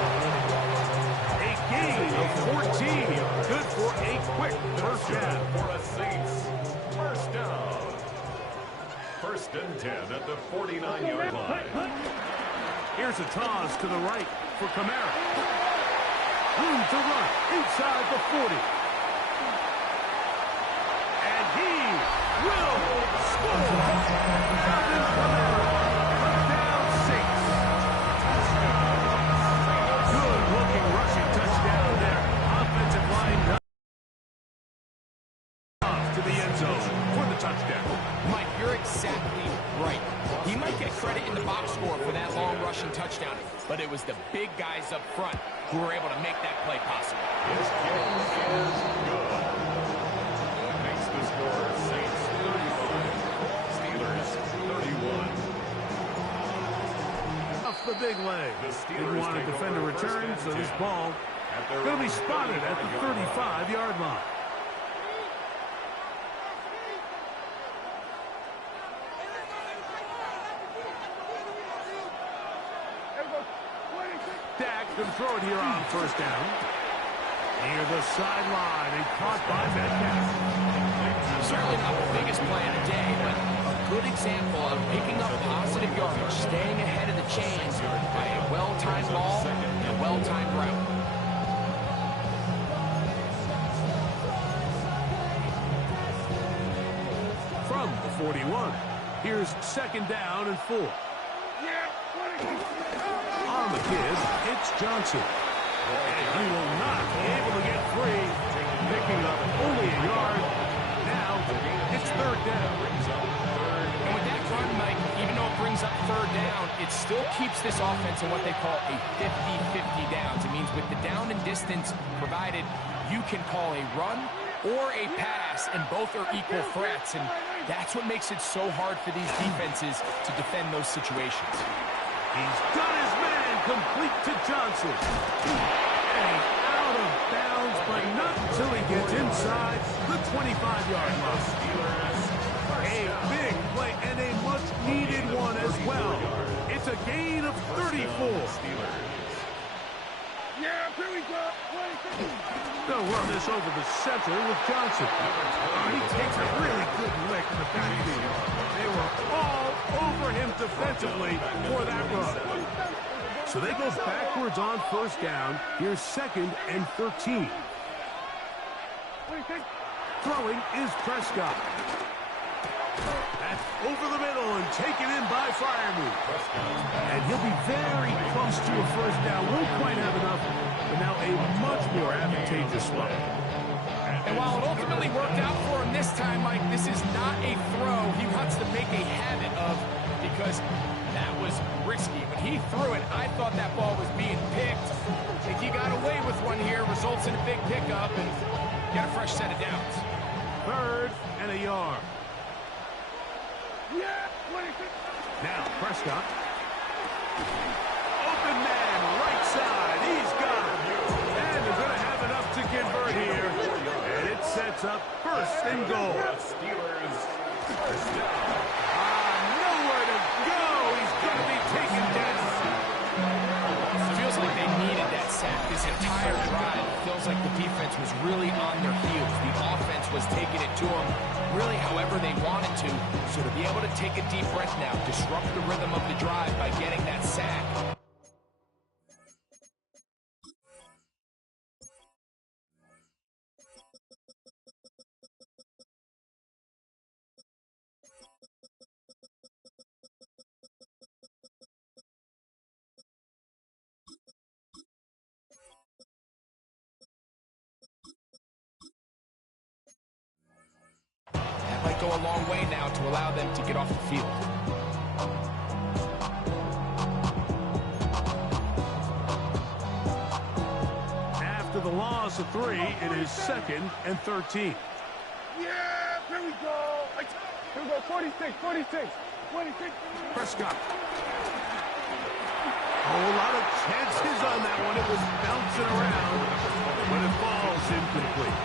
A gain of 14. Good for a quick first down. For a Saints first down. 1st and 10 at the 49-yard line. Here's a toss to the right for Kamara. Room to run inside the 40. And he will score. Alvin Kamara. Touchdown, Saints. Good-looking rushing touchdown there. Offensive line off to the end zone for the touchdown. Mike, you're exactly right. He might get credit in the box score for that long rushing touchdown, but it was the big guys up front who were able to make that play possible. His kick is good. Makes the score Saints 35, Steelers 31. Off the big leg. Didn't want to defend a return, so this ball going to be spotted at the 35-yard line. Dak can throw it here on 1st down. Near the sideline and caught by Metcalf. Certainly not the biggest play of the day, but a good example of picking up positive yardage, staying ahead of the chains by a well-timed ball and a well-timed route. From the 41, here's 2nd down and 4. On the give, it's Johnson. And he will not be able to get free, picking up only a yard. Now, it's 3rd down. And with that run, Mike, even though it brings up 3rd down, it still keeps this offense in what they call a 50-50 downs. It means with the down and distance provided, you can call a run or a pass, and both are equal threats. And that's what makes it so hard for these defenses to defend those situations. He's got his man complete to Johnson. And out of bounds, but not until he gets inside the 25-yard line. A big play and a much-needed one as well. It's a gain of 34. They'll run this over the center with Johnson. He takes a really good lick in the backfield. They were all over him defensively for that run. So they go backwards on 1st down. Here's 2nd and 13. Throwing is Prescott. pass over the middle and taken in by Freiermuth. And he'll be very close to a first down. Won't quite have enough, but now a much more advantageous one. And while it ultimately worked out for him this time, Mike, this is not a throw he wants to make a habit of, because that was risky. When he threw it, I thought that ball was being picked. I think he got away with one here, results in a big pickup, and get a fresh set of downs. 3rd and a yard. Now Prescott. Open man, right side. He's got it. And they're going to have enough to convert here. And it sets up 1st and goal. Steelers first down. Nowhere to go. He's going to be taken down. It feels like they needed that sack this entire drive. It feels like the defense was really on their heels. The offense was taking it to them really however they wanted to. So to be able to take a deep breath now, disrupt the rhythm of the drive by getting that sack. That might go a long way now to allow them to get off the field. After the loss of 3, it is 2nd and 13. Yeah, here we go. Here we go, 46. Prescott. A whole lot of chances on that one. It was bouncing around, but it falls incomplete.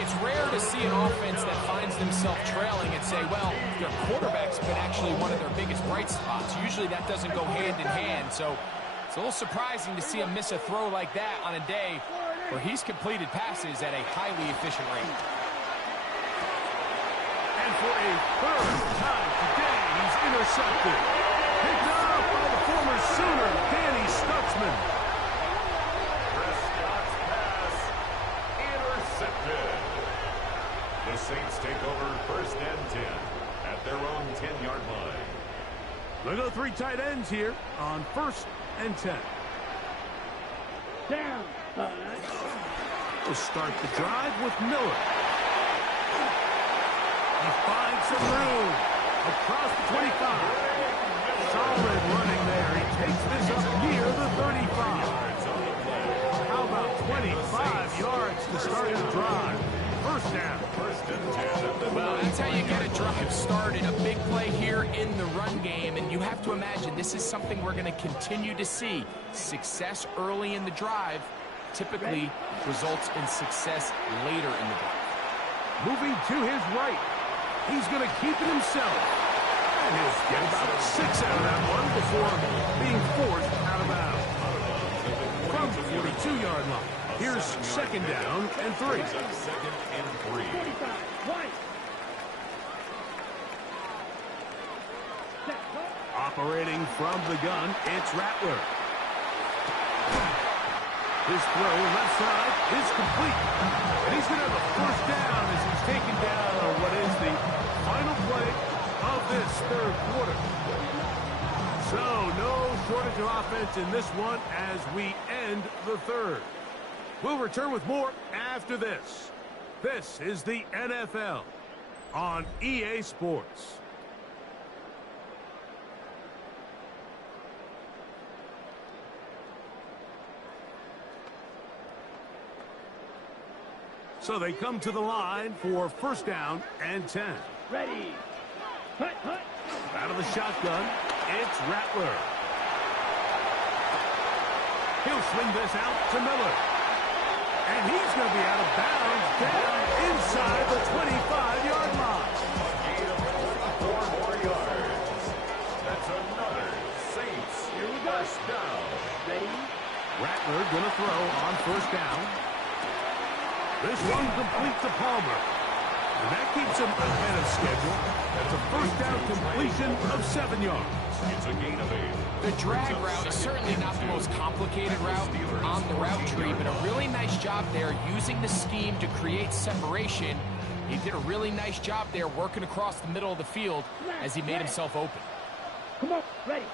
It's rare to see an offense that finds themselves trailing and say, well, their quarterback's been actually one of their biggest bright spots. Usually that doesn't go hand in hand, so it's a little surprising to see him miss a throw like that on a day where he's completed passes at a highly efficient rate. And for a 3rd time today, he's intercepted. Picked up by the former Sooner, Danny Stutzman. Prescott's pass intercepted. The Saints take over 1st and 10 at their own 10-yard line. We'll go 3 tight ends here on 1st and 10. Down. We'll start the drive with Miller. He finds some room across the 25. Solid running there. He takes this up near the 35. How about 25 yards to start the drive? 1st down. 1st and 10. Well, that's how you get a drive started. A big play here in the run game, and you have to imagine this is something we're going to continue to see. Success early in the drive typically results in success later in the drive. Moving to his right. He's going to keep it himself. And he'll get about 6 out of that one before being forced out of bounds. From the 42-yard line. Here's 2nd down and 3. 2nd and 3. Operating from the gun, it's Rattler. His throw left side is complete. And he's going to have a 1st down as he's taken down on what is the final play of this 3rd quarter. So no shortage of offense in this one as we end the 3rd. We'll return with more after this. This is the NFL on EA Sports. So they come to the line for 1st down and 10. Ready. Hut. Out of the shotgun, it's Rattler. He'll swing this out to Miller. And he's going to be out of bounds down inside the 25-yard line. Gain of 4 more yards. That's another Saints 1st down. Ready. Rattler going to throw on 1st down. This one complete to Palmer. And that keeps him ahead of schedule. That's a 1st down completion of 7 yards. It's a gain of 8. The drag route is certainly not the most complicated route on the route tree, but a really nice job there using the scheme to create separation He did a really nice job there working across the middle of the field as he made himself open. Come on, ready.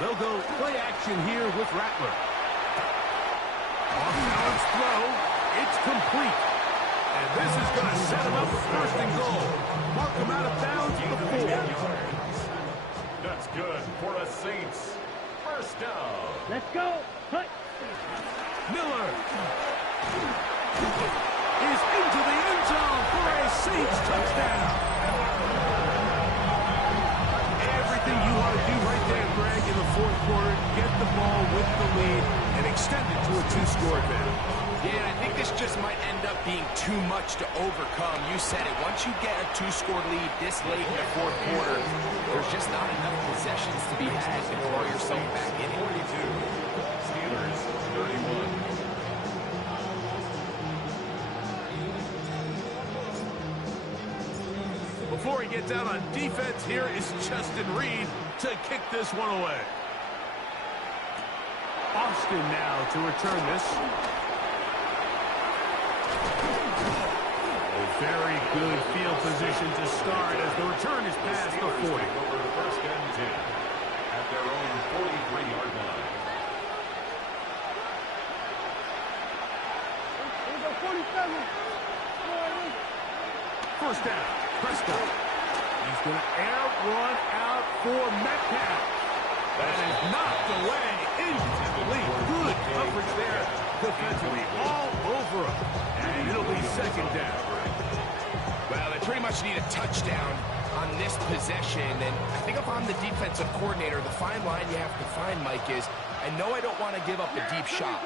They'll go play action here with Rattler. Off-balance throw. It's complete. And this is going to set him up for first and goal. Mark him out of bounds at the 4. That's good for the Saints. First down. Let's go. Hut. Miller is into the end zone for a Saints touchdown. Everything you want to do right there, Greg, in the fourth quarter, get the ball with the lead and extend it to a 2-score advantage. Yeah, I think this just might end up being too much to overcome. You said it. Once you get a 2-score lead this late in the fourth quarter, there's just not enough possessions to be had to claw yourself back in it. 42. Steelers 31. Before he gets out on defense, here is Justin Reed to kick this one away. Austin now to return this. A very good field position to start as the return is past the 40. Over first and 10 at their own 43-yard line. Here we go, 47. First down, Prescott. He's going to air run out for Metcalf. That is knocked away. Incomplete. Good coverage there defensively all over him. And it'll be second down. Well, they pretty much need a touchdown on this possession. And I think if I'm the defensive coordinator, the fine line you have to find, Mike, is I know I don't want to give up a deep shot,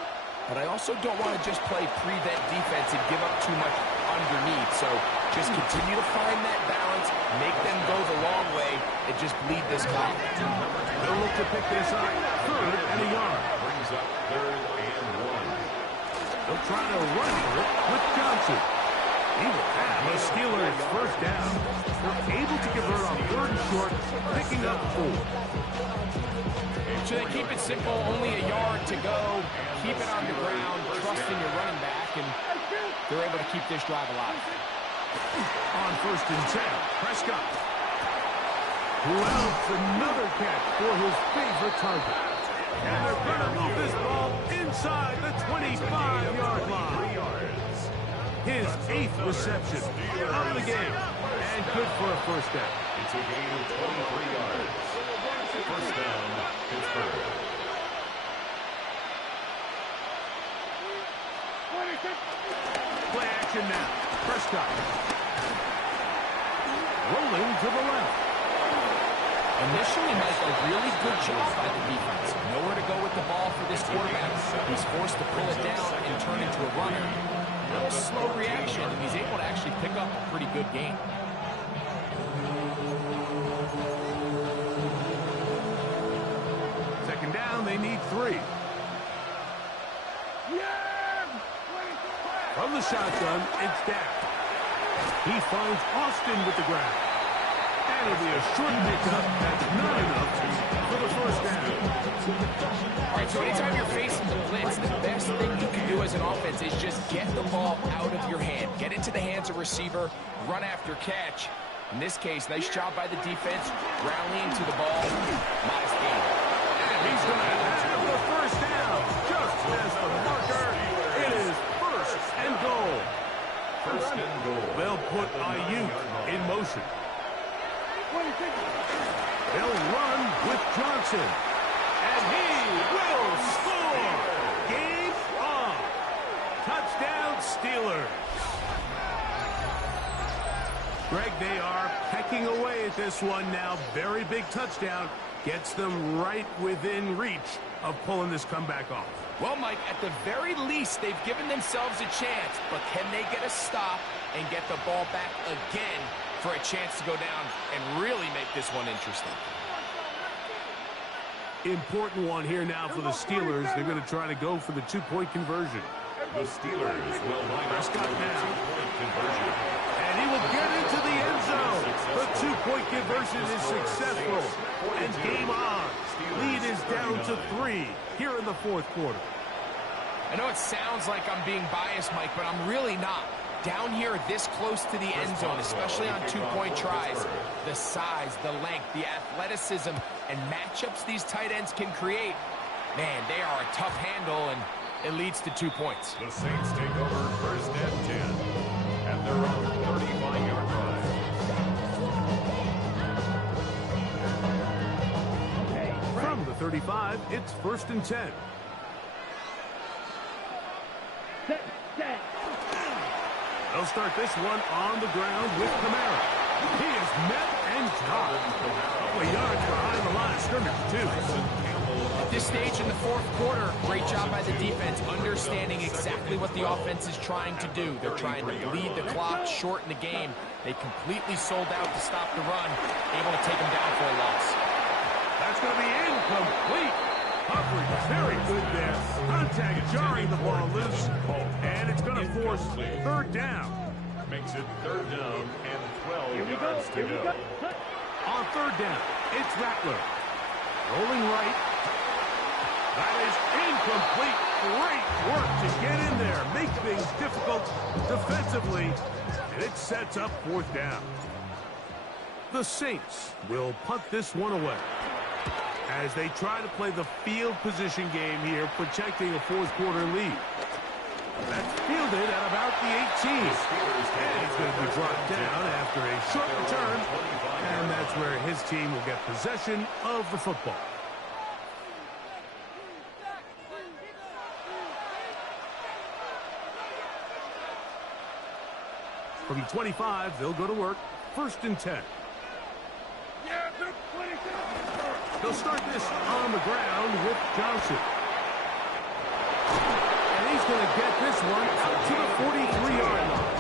but I also don't want to just play prevent defense and give up too much underneath. So just continue to find that balance, make them go the long way, and just bleed this clock. They'll look to pick this up. 3rd and a yard. Brings up 3rd and 1. They'll try to run for it with Johnson. He will have the Steelers first down. They're able to convert on 3rd and short, picking up 4. So they keep it simple, only a yard to go. Keep it on the ground, trusting your running back, and they're able to keep this drive alive. On 1st and 10, Prescott. Louds another catch for his favorite target. And they're going to move this ball inside the 25-yard line. His 8th reception of the game. And good for a first down. It's a gain of 23 yards. First down, Pittsburgh. Play action now. Prescott. Rolling to the left. Initially, Mike, a really good job by the defense. Nowhere to go with the ball for this quarterback. He's forced to pull it down and turn into a runner. A little slow reaction, and he's able to actually pick up a pretty good game. Second down, they need 3. From the shotgun, it's Dak. He finds Austin with the ground. And it'll be a short pickup. That's not enough for the first down. All right, so anytime you're facing the blitz, the best thing you can do as an offense is just get the ball out of your hand. Get into the hands of receiver, run after catch. In this case, nice job by the defense, rallying to the ball. Modest gain. And he's going to have the first down. Just as the marker, it is first and goal. First and goal. They'll put Ayuk in motion. They'll run with Johnson. And he will score. Game on. Touchdown, Steelers. Greg, they are pecking away at this one now. Very big touchdown. Gets them right within reach of pulling this comeback off. Well, Mike, at the very least, they've given themselves a chance, but can they get a stop and get the ball back again for a chance to go down and really make this one interesting? Important one here now for the Steelers. They're going to try to go for the 2-point conversion. The Steelers will line up for the 2-point conversion. And he will get into the end zone. The 2-point conversion is successful. And game on. Lead is down to 3 here in the fourth quarter. I know it sounds like I'm being biased, Mike, but I'm really not. Down here, this close to the end zone, especially on two-point tries, the size, the length, the athleticism, and matchups these tight ends can create, man, they are a tough handle, and it leads to 2 points. The Saints take over first and 10 at their own 35-yard line. From the 35, it's first and 10. They'll start this one on the ground with Kamara. He is met and dropped. A couple of yards behind the line of scrimmage, too. At this stage in the fourth quarter, great job by the defense, understanding exactly what the offense is trying to do. They're trying to bleed the clock, shorten the game. They completely sold out to stop the run, able to take them down for a loss. That's going to be incomplete. Coverage very good there. Contact jarring the ball loose. And it's going to force third down. Makes it third down and 12 yards to go. On third down, it's Rattler. Rolling right. That is incomplete. Great work to get in there. Make things difficult defensively. And it sets up fourth down. The Saints will punt this one away as they try to play the field position game here, protecting a fourth quarter lead. That's fielded at about the 18. And it's going to be brought down after a short return. And that's where his team will get possession of the football. From 25, they'll go to work. First and 10. They'll start this on the ground with Johnson. And he's going to get this one out to the 43-yard line.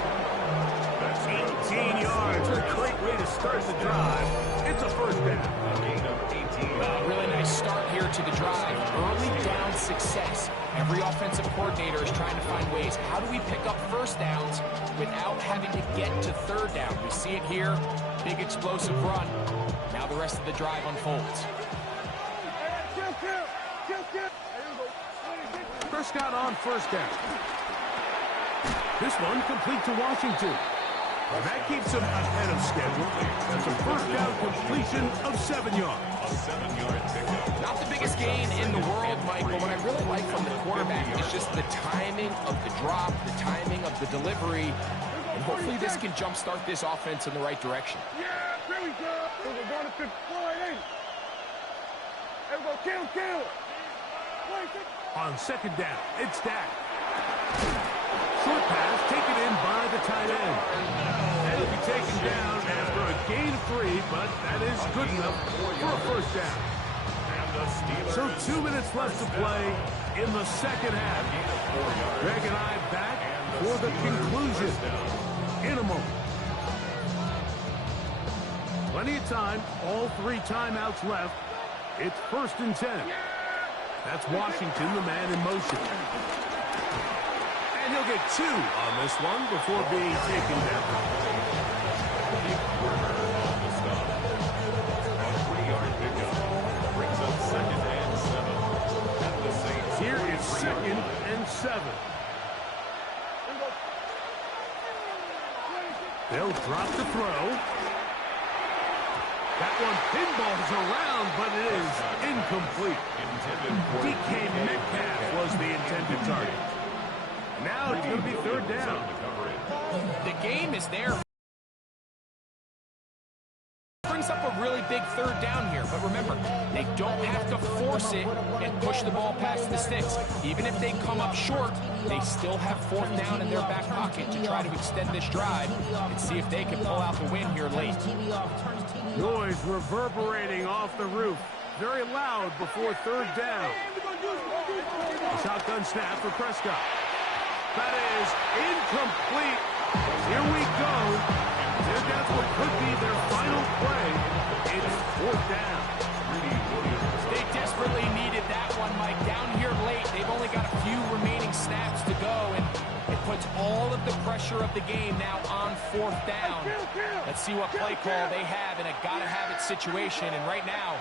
That's 18 yards. A great way to start the drive. It's a first down. A gain of 18. Really nice start here to the drive. Early down success. Every offensive coordinator is trying to find ways. How do we pick up first downs without having to get to third down? We see it here. Big explosive run. Now the rest of the drive unfolds. Prescott on first down. This one complete to Washington. And that keeps him ahead of schedule. That's a first down completion of 7 yards. A 7-yard pickup. Not the biggest gain in the world, Mike, but what I really like from the quarterback is just the timing of the drop, the timing of the delivery, and hopefully this can jumpstart this offense in the right direction. Yeah, there we go. We're going to 54, 80. There we go, kill. On second down, it's Dak. Short pass taken in by the tight end. And it'll be taken down after a gain of 3, but that is good enough for a first down. So 2 minutes left to play in the second half. Greg and I back for the conclusion in a moment. Plenty of time, all 3 timeouts left. It's first and 10. That's Washington, the man in motion. And he'll get 2 on this one before being taken down. On the stop. A 3-yard pickup. Brings up second and 7. At the Saints. Here it's second and 7. They'll drop the throw. That one pinballs around, but it is incomplete. DK Metcalf was the intended target. Now it's going to be third down. The game is there. Brings up a really big third down here, but remember, they don't have to force it and push the ball past the sticks. Even if they come up short, they still have fourth down in their back pocket to try to extend this drive and see if they can pull out the win here late. Noise reverberating off the roof. Very loud before third down. A shotgun snap for Prescott. That is incomplete. Here we go. That's what could be their final play. It's fourth down. They desperately needed that one, Mike. Down here late, they've only got a few remaining snaps to go, and it puts all of the pressure of the game now on fourth down. Let's see what play call they have in a gotta-have-it situation, and right now,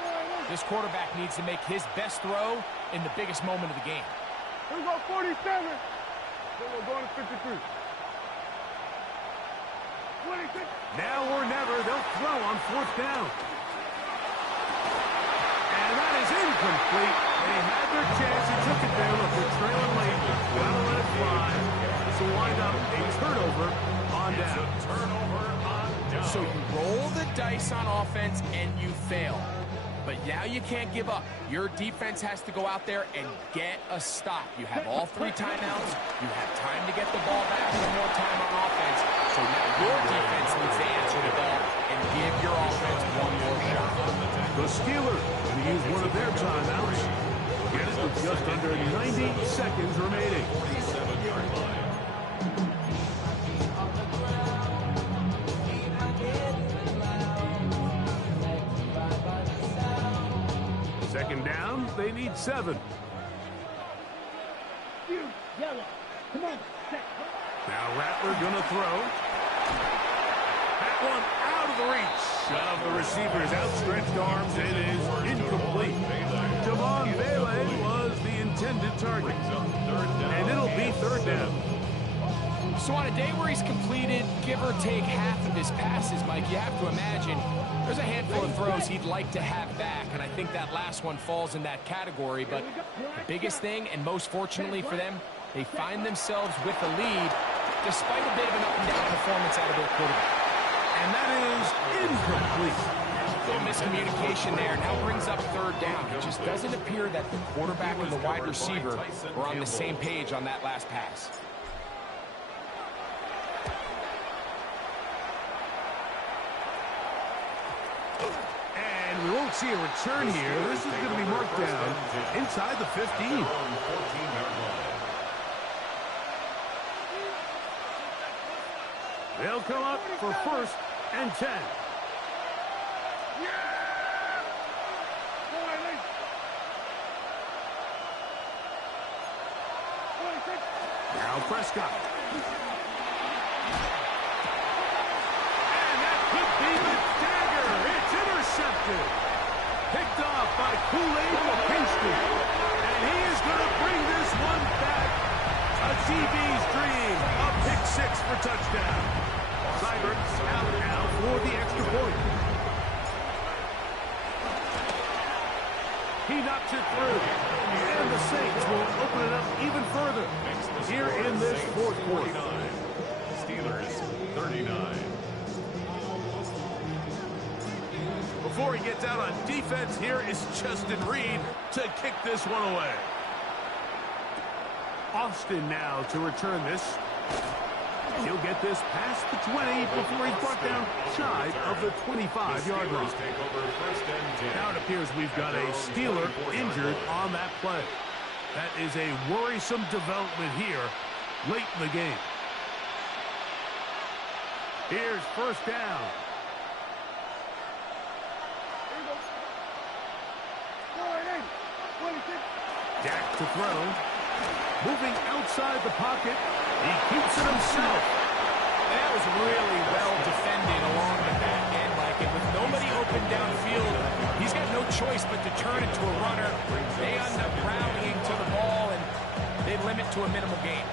this quarterback needs to make his best throw in the biggest moment of the game. Here we go, 47. Then we're going to 53. Now or never, they'll throw on 4th down. And that is incomplete. They had their chance. They took it there. Look, they're trailing late. Gotta let it fly. This will wind up a turnover on down. So you roll the dice on offense and you fail. But now you can't give up. Your defense has to go out there and get a stop. You have all 3 timeouts. You have time to get the ball back one more time on offense. So now your defense needs to answer the ball and give your offense one more shot. The Steelers going to use one of their timeouts. Get it with just under 90 seconds remaining. 47-yard line. Second down, they need 7. Come on. Now Rattler going to throw. That one out of the reach of the receiver's outstretched arms. It is incomplete. Javon Bailey was the intended target. And it'll be 3rd down. So on a day where he's completed, give or take half of his passes, Mike, you have to imagine there's a handful of throws he'd like to have back, and I think that last one falls in that category. But the biggest thing, and most fortunately for them, they find themselves with a lead despite a bit of an up-and-down performance out of their quarterback. And that is incomplete. A little miscommunication there now brings up 3rd down. It just doesn't appear that the quarterback and the wide receiver were on the same page on that last pass. And we won't see a return here. This is going to be marked down inside the 15. They'll come up for 1st and 10. Now Prescott. And that could be the dagger. It's intercepted. Picked off by Kool-Aid Lipinski. And he is going to bring this one back. A DB's dream. A pick 6 for touchdown. Seibert out now for the extra point. He knocks it through. And the Saints will open it up even further here in this 4th quarter. Steelers 39. Before he gets out on defense, here is Justin Reed to kick this one away. Austin now to return this. He'll get this past the 20 before he's brought down shy of the 25-yard line. Now it appears we've got a Steeler injured on that play. That is a worrisome development here late in the game. Here's 1st down. Dak to throw. Moving outside the pocket. He keeps it himself. And that was really well defended along the back end, Mike. And with nobody open downfield, he's got no choice but to turn it to a runner. They end up rallying to the ball, and they limit to a minimal gain.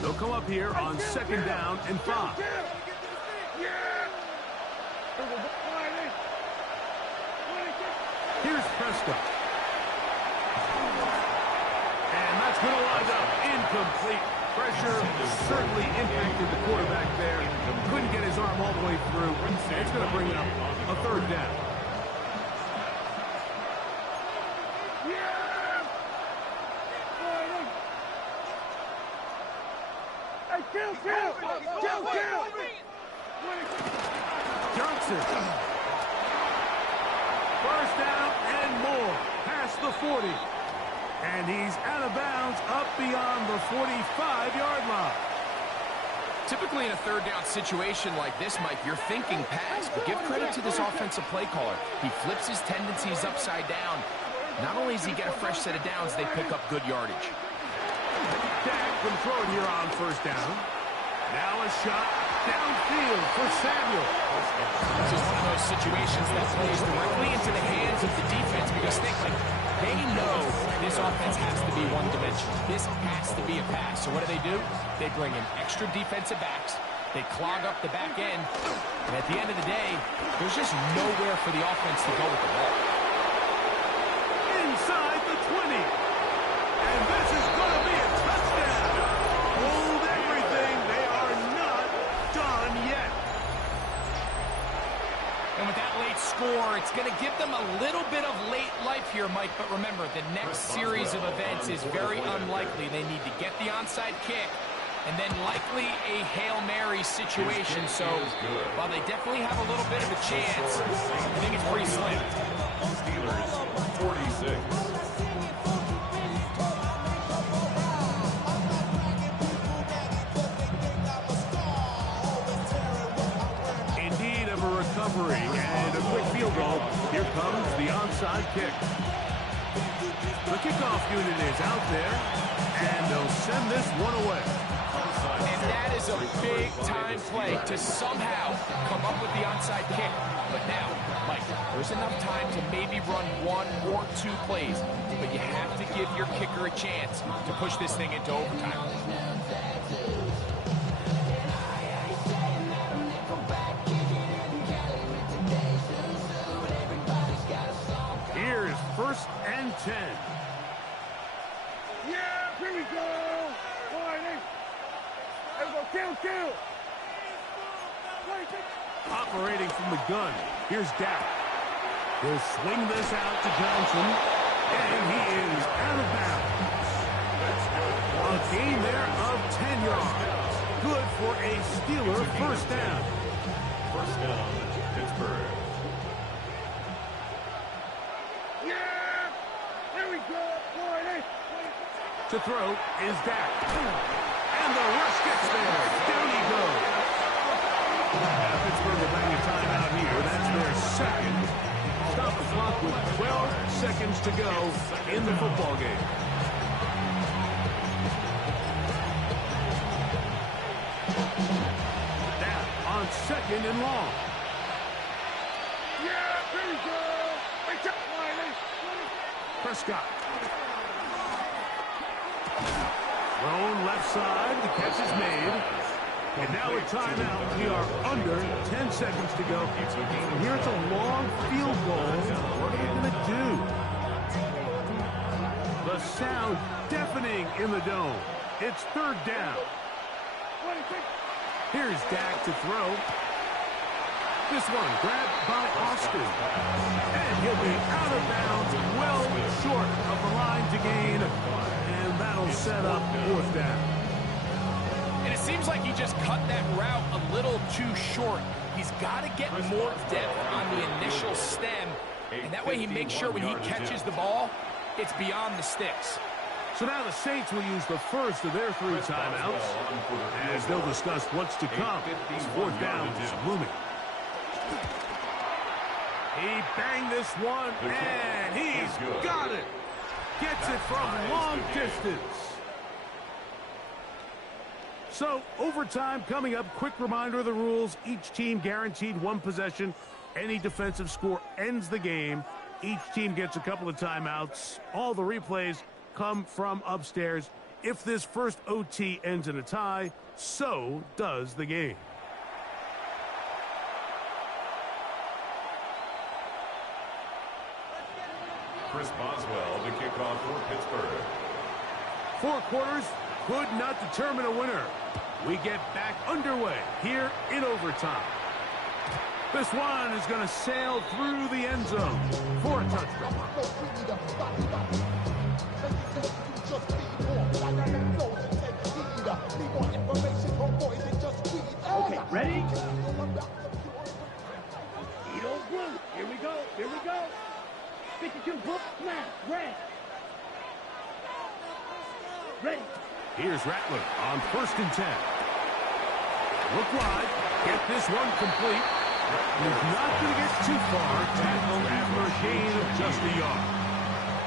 They'll come up here on 2nd down and 5. Here's Prescott. And that's going to wind up incomplete. Pressure certainly impacted the quarterback there. Couldn't get his arm all the way through. It's going to bring up a 3rd down. Johnson. 1st down and more. Past the 40. And he's out of bounds up beyond the 45-yard line. Typically in a 3rd down situation like this, Mike, you're thinking pass. But give credit to this offensive play caller. He flips his tendencies upside down. Not only does he get a fresh set of downs, they pick up good yardage. Dak can throw it here on 1st down. Now a shot downfield for Samuel. This is one of those situations that plays directly into the hands of the defense because think, like, They know this offense has to be one-dimensional. This has to be a pass. So what do? They bring in extra defensive backs. They clog up the back end. And at the end of the day, there's just nowhere for the offense to go with the ball. Inside the 20. And this is going to be a touchdown. Hold everything. They are not done yet. And with that late score, it's going to give them a little bit of late life here, Mike. But remember, the next series of events is very unlikely. They need to get the onside kick and then likely a Hail Mary situation. So while they definitely have a little bit of a chance, I think it's pretty slim. Steelers 46. And a quick field goal. Here comes the onside kick. The kickoff unit is out there, and they'll send this one away. And that is a big-time play to somehow come up with the onside kick. But now, Mike, there's enough time to maybe run one or two plays, but you have to give your kicker a chance to push this thing into overtime. Here's 1st and 10. Yeah, here we go. All right, hey. There we go, kill. Operating from the gun, here's Dak. He'll swing this out to Johnson, and he is out of bounds. A gain there of 10 yards. Good for a Steeler first down. First down, Pittsburgh. To throw is Dak. And the rush gets there. Down he goes. Now Pittsburgh will bang a timeout here. That's their second. Stop the clock with 12 seconds to go in the football game. Now on 2nd and long. Yeah, here we go. Prescott. Thrown left side. The catch is made. And now a timeout. We are under 10 seconds to go. And here it's a long field goal. What are they going to do? The sound deafening in the dome. It's 3rd down. Here's Dak to throw. This one grabbed by Austin. And he'll be out of bounds, well short of the line to gain. And that'll set up 4th down. And it seems like he just cut that route a little too short. He's got to get more depth on the initial stem. And that way he makes sure when he catches the ball, it's beyond the sticks. So now the Saints will use the first of their 3 timeouts as they'll discuss what's to come. 4th down is looming. He banged this one, and he's got it. Gets it from long distance. So, overtime coming up. Quick reminder of the rules. Each team guaranteed 1 possession. Any defensive score ends the game. Each team gets a couple of timeouts. All the replays come from upstairs. If this first OT ends in a tie, so does the game. Chris Boswell, the kickoff for Pittsburgh. 4 quarters could not determine a winner. We get back underway here in overtime. This one is going to sail through the end zone for a touchdown. Okay, ready? Edo blue. Here we go. 52, book, snap, red. Ready. Here's Rattler on 1st and 10. Look wide. Get this one complete. He's not going to get too far. Tackled after a gain of just a yard.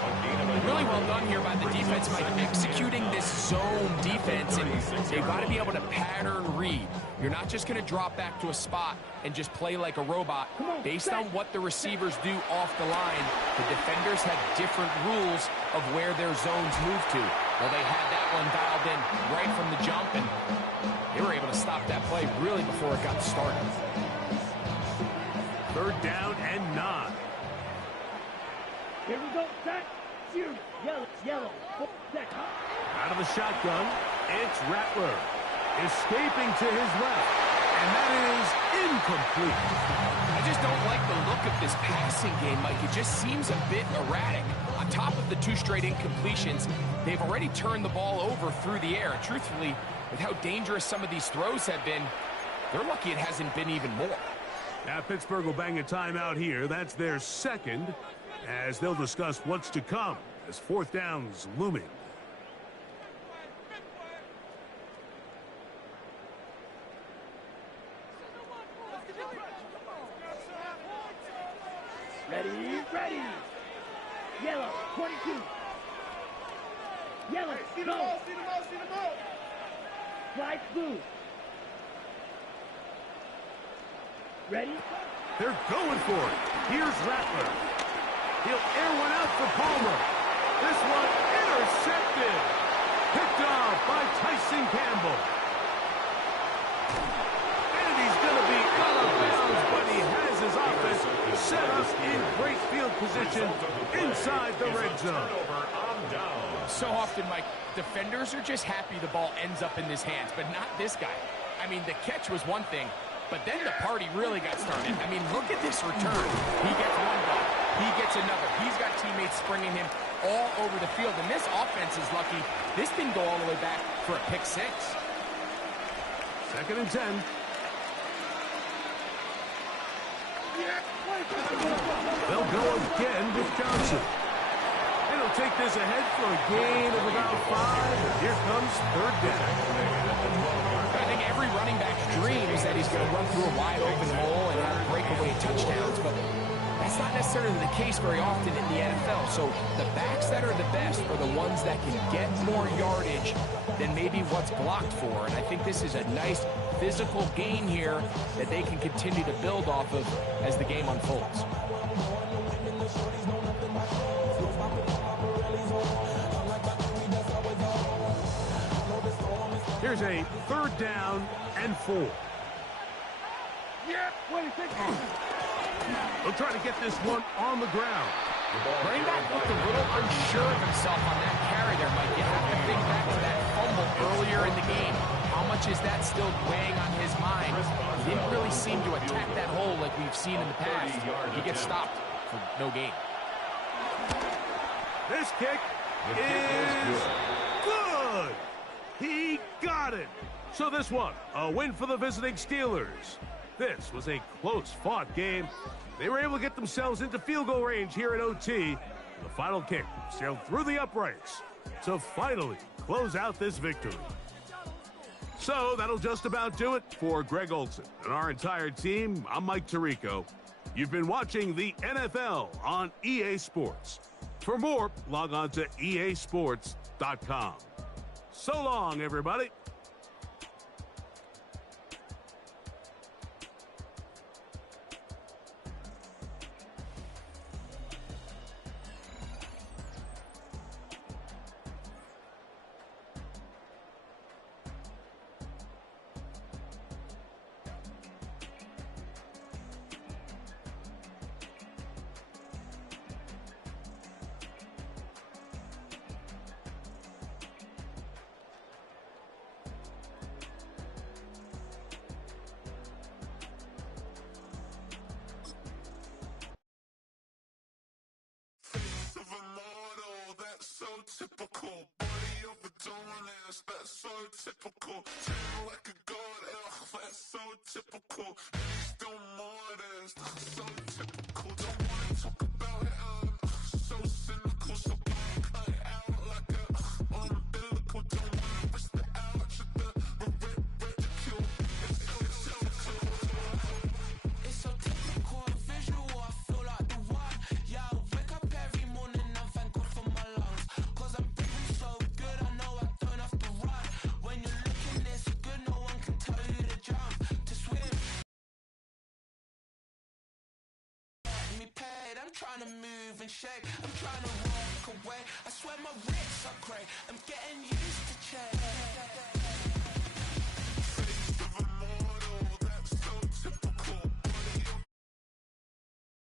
A gain Really well done here by the defense, Mike, executing this zone defense, and they've got to be able to pattern read. You're not just going to drop back to a spot and just play like a robot. Based on what the receivers do off the line, the defenders have different rules of where their zones move to. Well, they had that one dialed in right from the jump, and they were able to stop that play really before it got started. 3rd down and 9. Here we go. Set. Shoot. Yellow. Set. Out of the shotgun, it's Rattler. Escaping to his left. And that is incomplete. I just don't like the look of this passing game, Mike. It just seems a bit erratic. On top of the 2 straight incompletions, they've already turned the ball over through the air. Truthfully, with how dangerous some of these throws have been, they're lucky it hasn't been even more. Now Pittsburgh will bang a timeout here. That's their 2nd, as they'll discuss what's to come as 4th down's looming. Ready. Yellow. 22. Yellow. See the ball. Flight blue. Ready? They're going for it. Here's Rattler. He'll air one out for Palmer. This one intercepted. Picked off by Tyson Campbell. And he's going to be out of bounds, but he has his offense set up in great field position inside the red zone. So often, Mike, defenders are just happy the ball ends up in his hands, but not this guy. I mean, the catch was one thing, but then the party really got started. I mean, look at this return. He gets one ball. He gets another. He's got teammates springing him all over the field, and this offense is lucky. This didn't go all the way back for a pick 6. 2nd and 10. They'll go again with Johnson. And he'll take this ahead for a gain of about 5. Here comes 3rd down. I think every running back's dream is that he's going to run through a wide open hole and have breakaway touchdowns, but that's not necessarily the case very often in the NFL. So the backs that are the best are the ones that can get more yardage than maybe what's blocked for. And I think this is a nice physical gain here that they can continue to build off of as the game unfolds. Here's a 3rd down and 4. They'll try to get this one on the ground. Running back looked a little unsure of himself on that carry there, Mike. You have to think back to that fumble earlier in the game. How much is that still weighing on his mind? He didn't really seem to attack that hole like we've seen in the past. He gets stopped for no gain. This kick is good. He got it. So this one, a win for the visiting Steelers. This was a close-fought game. They were able to get themselves into field goal range here at OT. The final kick sailed through the uprights to finally close out this victory. So that'll just about do it for Greg Olsen and our entire team. I'm Mike Tirico. You've been watching the NFL on EA Sports. For more, log on to easports.com. So long, everybody. Typical body of a donut, that's so typical. Turn like a god, that's so typical. Still modest, so typical. Don't wanna talk about it, so cynical. So cut it out like a umbilical. Don't wanna risk the ouch of the ridicule. It's so typical, visual. I feel like the one. Yeah, I wake up every morning and thank God for my life. I'm trying to move and shake, I'm trying to walk away. I swear my wrists are cray, I'm getting used to change.